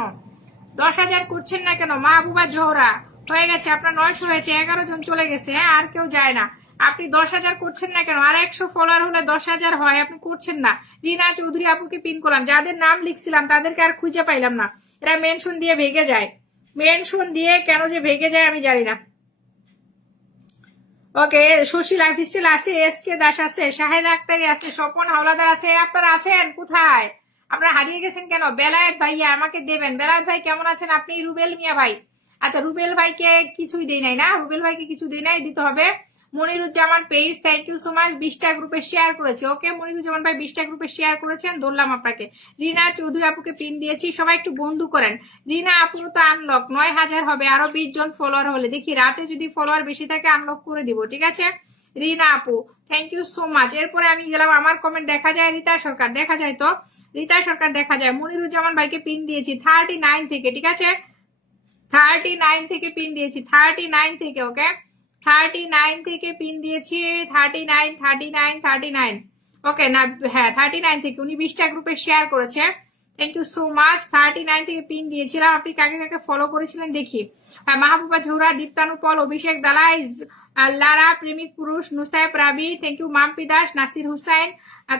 10,000 করছেন না কেন? মাহবুবা জোহরা হয়ে গেছে আপনার 900 হয়েছে, 11 জন চলে গেছে। হ্যাঁ আর কেউ যায় না, আপনি 10,000 করছেন না কেন? আর 100 ফলোয়ার হলে 10,000 হয়, আপনি করছেন না। রিনা চৌধুরী আপুকে পিন করলাম, যাদের নাম লিখছিলাম তাদেরকে আর খুঁজে পাইলাম না। এরা মেনশন দিয়ে ভেগে যায়, মেনশন দিয়ে কেন যে ভেগে যায় আমি জানি না। ওকে, শশী লাইফস্টাইল আছে, এস কে দাস আছে, শাহেদ আক্তারি আছে, স্বপন হাওলাদার আছে। আপনারা আছেন কোথায়? আপনারা হারিয়ে গেছেন কেন? বেলায়েত ভাইয়া আমাকে দেবেন। বেলায়েত ভাই কেমন আছেন আপনি? রুবেল মিয়া ভাই, আচ্ছা রুবেল ভাইকে কিছুই দেই নাই না, রুবেল ভাইকে কিছু দেই নাই, দিতে হবে। Moniruzzaman page, thank you so much, 20টা গ্রুপে শেয়ার করেছে। ওকে মনিরুজ্জামান ভাই 20টা গ্রুপে শেয়ার করেছেন, ধরলাম আপনাকে। রিনা চৌধুরী আপুকে পিন দিয়েছি, সবাই একটু বন্ধু করেন। রিনা আপু তো আনলক 9000 হবে, আরো 20 জন ফলোয়ার হলে দেখি, রাতে যদি ফলোয়ার বেশি থাকে আনলক করে দিব, ঠিক আছে। রিনা আপু থ্যাংক ইউ সো মাচ। এরপরে আমি গেলাম, আমার কমেন্ট দেখা যায়, রীতা সরকার দেখা যায়, তো রীতা সরকার দেখা যায়। মনিরুজ্জামান ভাইকে পিন দিয়েছি 39 থেকে, ঠিক আছে 39 থেকে পিন দিয়েছি, 39 থেকে, ওকে 39 থেকে পিন দিয়েছি, 39 ওকে না, হ্যাঁ 39 থেকে। উনি 20টা গ্রুপে শেয়ার করেছে, থ্যাংক ইউ সো মাচ। 39 থেকে পিন দিয়েছিলাম, আপনি কাকে কাকে ফলো করেছিলেন দেখি। মাহবুবা ঝৌরা, দীপ্তানু পল, অভিষেক দালাই, লারা, প্রেমিক পুরুষ, নুসাইব রাবি, থ্যাংক ইউ মাম্পি দাস, নাসির হুসাইন,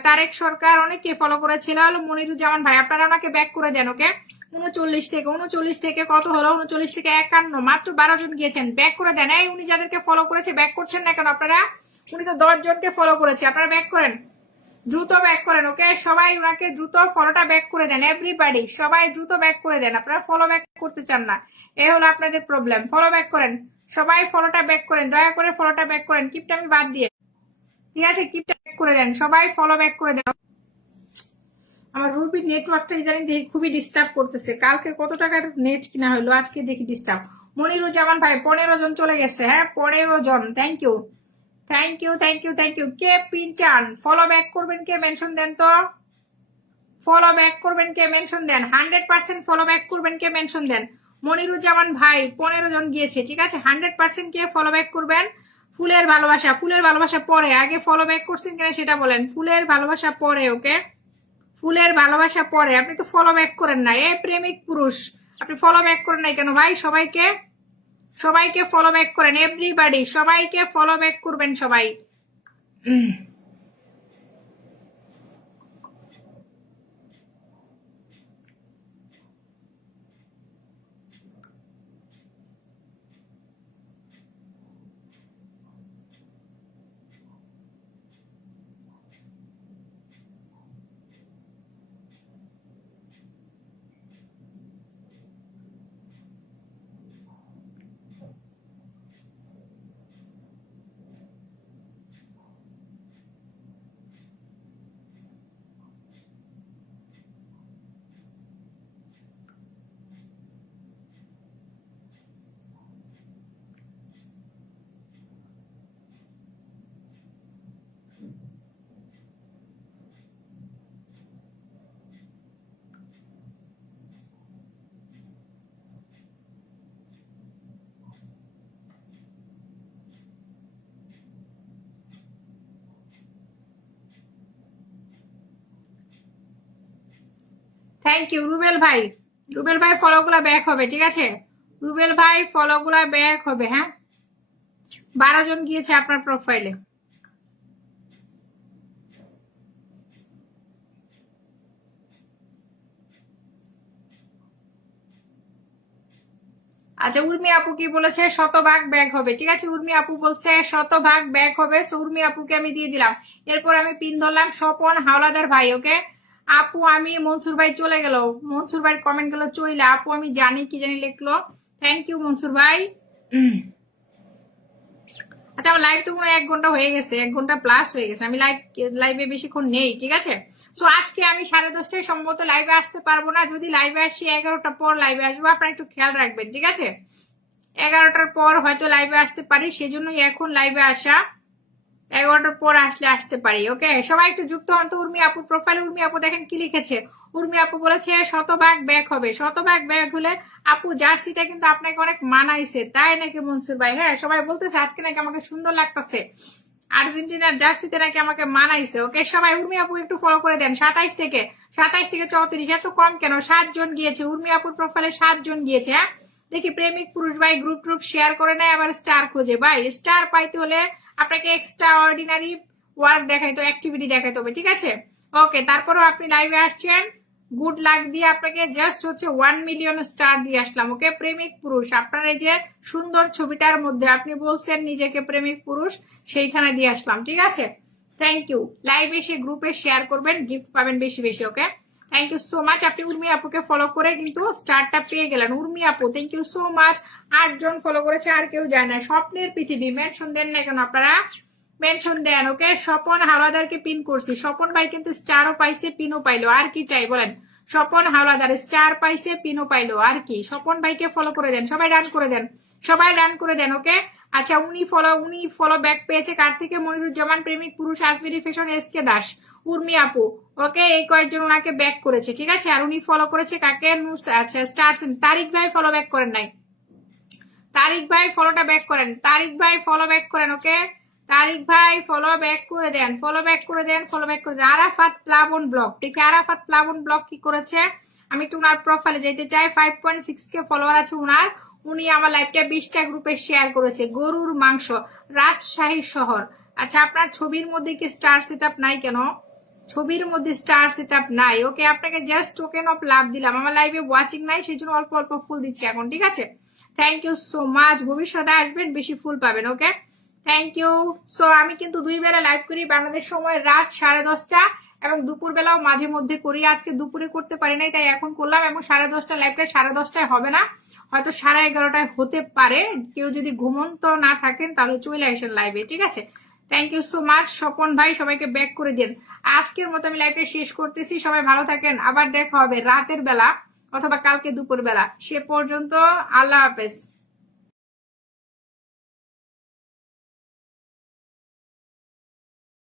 তারেক সরকার, অনেকে ফলো করেছিল। মনিরুজ্জামান ভাই আপনারা ওনাকে ব্যাক করে দেন, ওকে 39 থেকে কত হলো? 39 থেকে 51, মাত্র 12 জন গিয়েছেন, ব্যাক করে দেন। এই উনি যাদেরকে ফলো করেছে ব্যাক করছেন না কেন আপনারা? উনি তো 10 জনকে ফলো করেছে, আপনারা ব্যাক করেন, দ্রুত ব্যাক করেন, ওকে সবাই ওনাকে দ্রুত ফলোটা ব্যাক করে দেন। এভরিবাডি সবাই দ্রুত ব্যাক করে দেন, আপনারা ফলো ব্যাক করতে চান না, এই হলো আপনাদের প্রবলেম। ফলো ব্যাক করেন, সবাই ফলোটা ব্যাক করেন, দয়া করে ফলোটা ব্যাক করেন, কিপটা আমি বাদ দিয়ে, ঠিক আছে কিপটা ব্যাক করে দেন, সবাই ফলো ব্যাক করে দেন। আমার রুবির নেটওয়ার্কটা ইদানিং দেখি খুবই ডিস্টার্ব করতেছে, কালকে কত টাকার নেট কিনা হলো, আজকে দেখি ডিস্টার্ব। মনিরুজ্জামান ভাই 15 জন চলে গেছে, হ্যাঁ 15 জন, thank you thank you thank you thank you. কে পিন চান? ফলো ব্যাক করবেন কে? মেনশন দেন তো, ফলো ব্যাক করবেন কে? মেনশন দেন, 100% ফলো ব্যাক করবেন কে? মেনশন দেন। মনিরুজ্জামান ভাই 15 জন গিয়েছে, ঠিক আছে 100% কে ফলো ব্যাক করবেন? ফুলের ভালোবাসা, ফুলের ভালোবাসা পরে, আগে ফলো ব্যাক করছেন কিনা সেটা বলেন। ফুলের ভালোবাসা পরে, ওকে ফুলের ভালোবাসা পরে, আপনি তো ফলো ব্যাক করেন না। এ প্রেমিক পুরুষ আপনি ফলো ব্যাক করেন নাই কেন ভাই? সবাইকে সবাইকে ফলো ব্যাক করেন, এভরিবাডি সবাইকে ফলো ব্যাক করবেন সবাই। থ্যাংক ইউ রুবেল ভাই, রুবেল ভাই ফলো গুলা ব্যাক হবে, ঠিক আছে রুবেল ভাই ফলো গুলা ব্যাক হবে। হ্যাঁ 12 জন গিয়েছে আপনার প্রোফাইলে। আচ্ছা উর্মি আপু কি বলেছে? 100% ব্যাক হবে, ঠিক আছে উর্মি আপু বলছে 100% ব্যাক হবে, সো উর্মি আপুকে আমি দিয়ে দিলাম। এরপর আমি পিন ধরলাম স্বপন হাওলাদার ভাই, ওকে আপু আমি, মনসুর ভাই চলে গেল, মনসুর ভাইয়ের কমেন্ট গুলো চইলে, আপু আমি জানি কি জানি লিখলো, থ্যাংক ইউ মনসুর ভাই। আচ্ছা আমার লাইভ তো মনে হয় 1 ঘন্টা হয়ে গেছে, 1 ঘন্টা প্লাস হয়ে গেছে, আমি লাইভে বেশিক্ষণ নেই, ঠিক আছে। সো আজকে আমি 10:30টায় সম্ভবত লাইভে আসতে পারবো না, যদি লাইভে আসি 11টার পর লাইভে আসবো, আপনারা একটু খেয়াল রাখবেন, ঠিক আছে 11টার পর হয়তো লাইভে আসতে পারি, সেজন্যই এখন লাইভে আসা, 11টার পর আসলে আসতে পারি, ওকে সবাই একটু যুক্ত হন তো। উর্মি আপুর প্রোফাইল, উর্মি আপু দেখেন কি লিখেছে, উর্মি আপু বলেছে 100% ব্যাক হবে, 100% ব্যাক হলে আপু জার্সিটা কিন্তু আপনাকে অনেক মানাইছে, তাই নাকি মনসুর ভাই? হ্যাঁ সবাই বলতেছে আজকে নাকি আমাকে সুন্দর লাগতেছে, আর্জেন্টিনার জার্সিতে নাকি আমাকে মানাইছে, ওকে সবাই উর্মি আপু একটু ফলো করে দেন। 27 থেকে 34, এত কম কেন? 7 জন গিয়েছে, উর্মি আপুর প্রোফাইলে 7 জন গিয়েছে। হ্যাঁ দেখি প্রেমিক পুরুষ ভাই গ্রুপ শেয়ার করে নেয়, আবার স্টার খোঁজে, ভাই স্টার পাইতে হলে আপনাকে এক্সট্রা অর্ডিনারি ওয়ার্ক দেখাইতে, অ্যাক্টিভিটি দেখাইতে হবে, ঠিক আছে ওকে। তারপরও আপনি লাইভে আসছেন, গুড লাক দিয়ে আপনাকে জাস্ট হচ্ছে 1 মিলিয়ন স্টার দিয়ে আসলাম। ওকে, প্রেমিক পুরুষ আপনার এই যে সুন্দর ছবিটার মধ্যে আপনি বলছেন নিজেকে প্রেমিক পুরুষ, সেইখানে দিয়ে আসলাম। ঠিক আছে, থ্যাংক ইউ। লাইভ এসে গ্রুপে শেয়ার করবেন, গিফট পাবেন বেশি বেশি। ওকে, থ্যাংক ইউ সো মাচ। আপনি উর্মি আপুকে ফলো করে কিন্তু স্টারটা পেয়ে গেলেন। উর্মি আপু থ্যাংক ইউ সো মাচ। 8 জন ফলো করেছে, আর কেউ যায় না। স্বপ্নের পৃথিবী মেনশন দেন না কেন আপনারা? মেনশন দেন। ওকে, স্বপন হাওলাদারকে পিন করছি। স্বপন ভাই কিন্তু স্টারও পাইছে, পিনও পাইলো। আর কি চাই বলেন? স্বপন হাওলাদার স্টার পাইছে, পিনও পাইলো। আর কি? স্বপন ভাইকে ফলো করে দেন, সবাই ডান করে দেন, সবাই ডান করে দেন। ওকে, আচ্ছা উনি ফলো ব্যাক পেয়েছে কার থেকে? মনিরুজ্জামান প্রেমিক পুরুষ, আসবিরি ফ্যাশন, এসকে দাস, উর্মি আপু। ওকে, এই কয়েকজন ওনাকে ব্যাক করেছে। ঠিক আছে, আর উনি ফলো করেছে কাকে? আচ্ছা স্টার। তারিক ভাই ফলো ব্যাক করেন নাই। তারিক ভাই ফলোটা ব্যাক করেন, তারিক ভাই ফলো ব্যাক করেন। ওকে, তারিক ভাই ফলো ব্যাক করে দেন, ফলো ব্যাক করে দেন, ফলো ব্যাক করে দেন। আরাফাত প্লাবন ব্লগ, ঠিক আছে, আরাফাত প্লাবন ব্লগ কি করেছে? আমি একটু ওনার প্রোফাইলে যেতে চাই। 5.6K ফলোয়ার আছে ওনার। উনি আমার লাইভটা 20টা গ্রুপে শেয়ার করেছে। গরুর মাংস, রাজশাহী শহর। আচ্ছা, আপনার ছবির মধ্যে কি স্টার সেটআপ নাই কেন? ছবির মধ্যে স্টার সেটআপ নাই। ওকে, আপনাকে জাস্ট টোকেন অফ লাভ দিলাম। আমার লাইভে ওয়াচিং নাই, সেই জন্য অল্প অল্প ফুল দিচ্ছি এখন। ঠিক আছে, থ্যাংক ইউ সো মাচ। ভবিষ্যতে আসবেন, বেশি ফুল পাবেন। ওকে, থ্যাংক ইউ। সো আমি কিন্তু 2 বেলা লাইভ করি, বাংলাদেশ সময় রাত 10:30 এবং দুপুর বেলাও মাঝে মধ্যে করি। আজকে দুপুরে করতে পারি নাই, তাই এখন করলাম। এবং 10:30 লাইভটা 10:30 হবে না, হয়তো 11:30 হতে পারে। কেউ যদি ঘুমন্ত না থাকেন তাহলে চলে আসেন লাইভে। ঠিক আছে, thank you so much. Swapan ভাই সবাইকে ব্যাক করে দিন। আজকের মতো আমি লাইভটা শেষ করতেছি। সবাই ভালো থাকেন, আবার দেখা হবে রাতের বেলা অথবা কালকে দুপুর বেলা। সে পর্যন্ত আল্লাহ হাফেজ।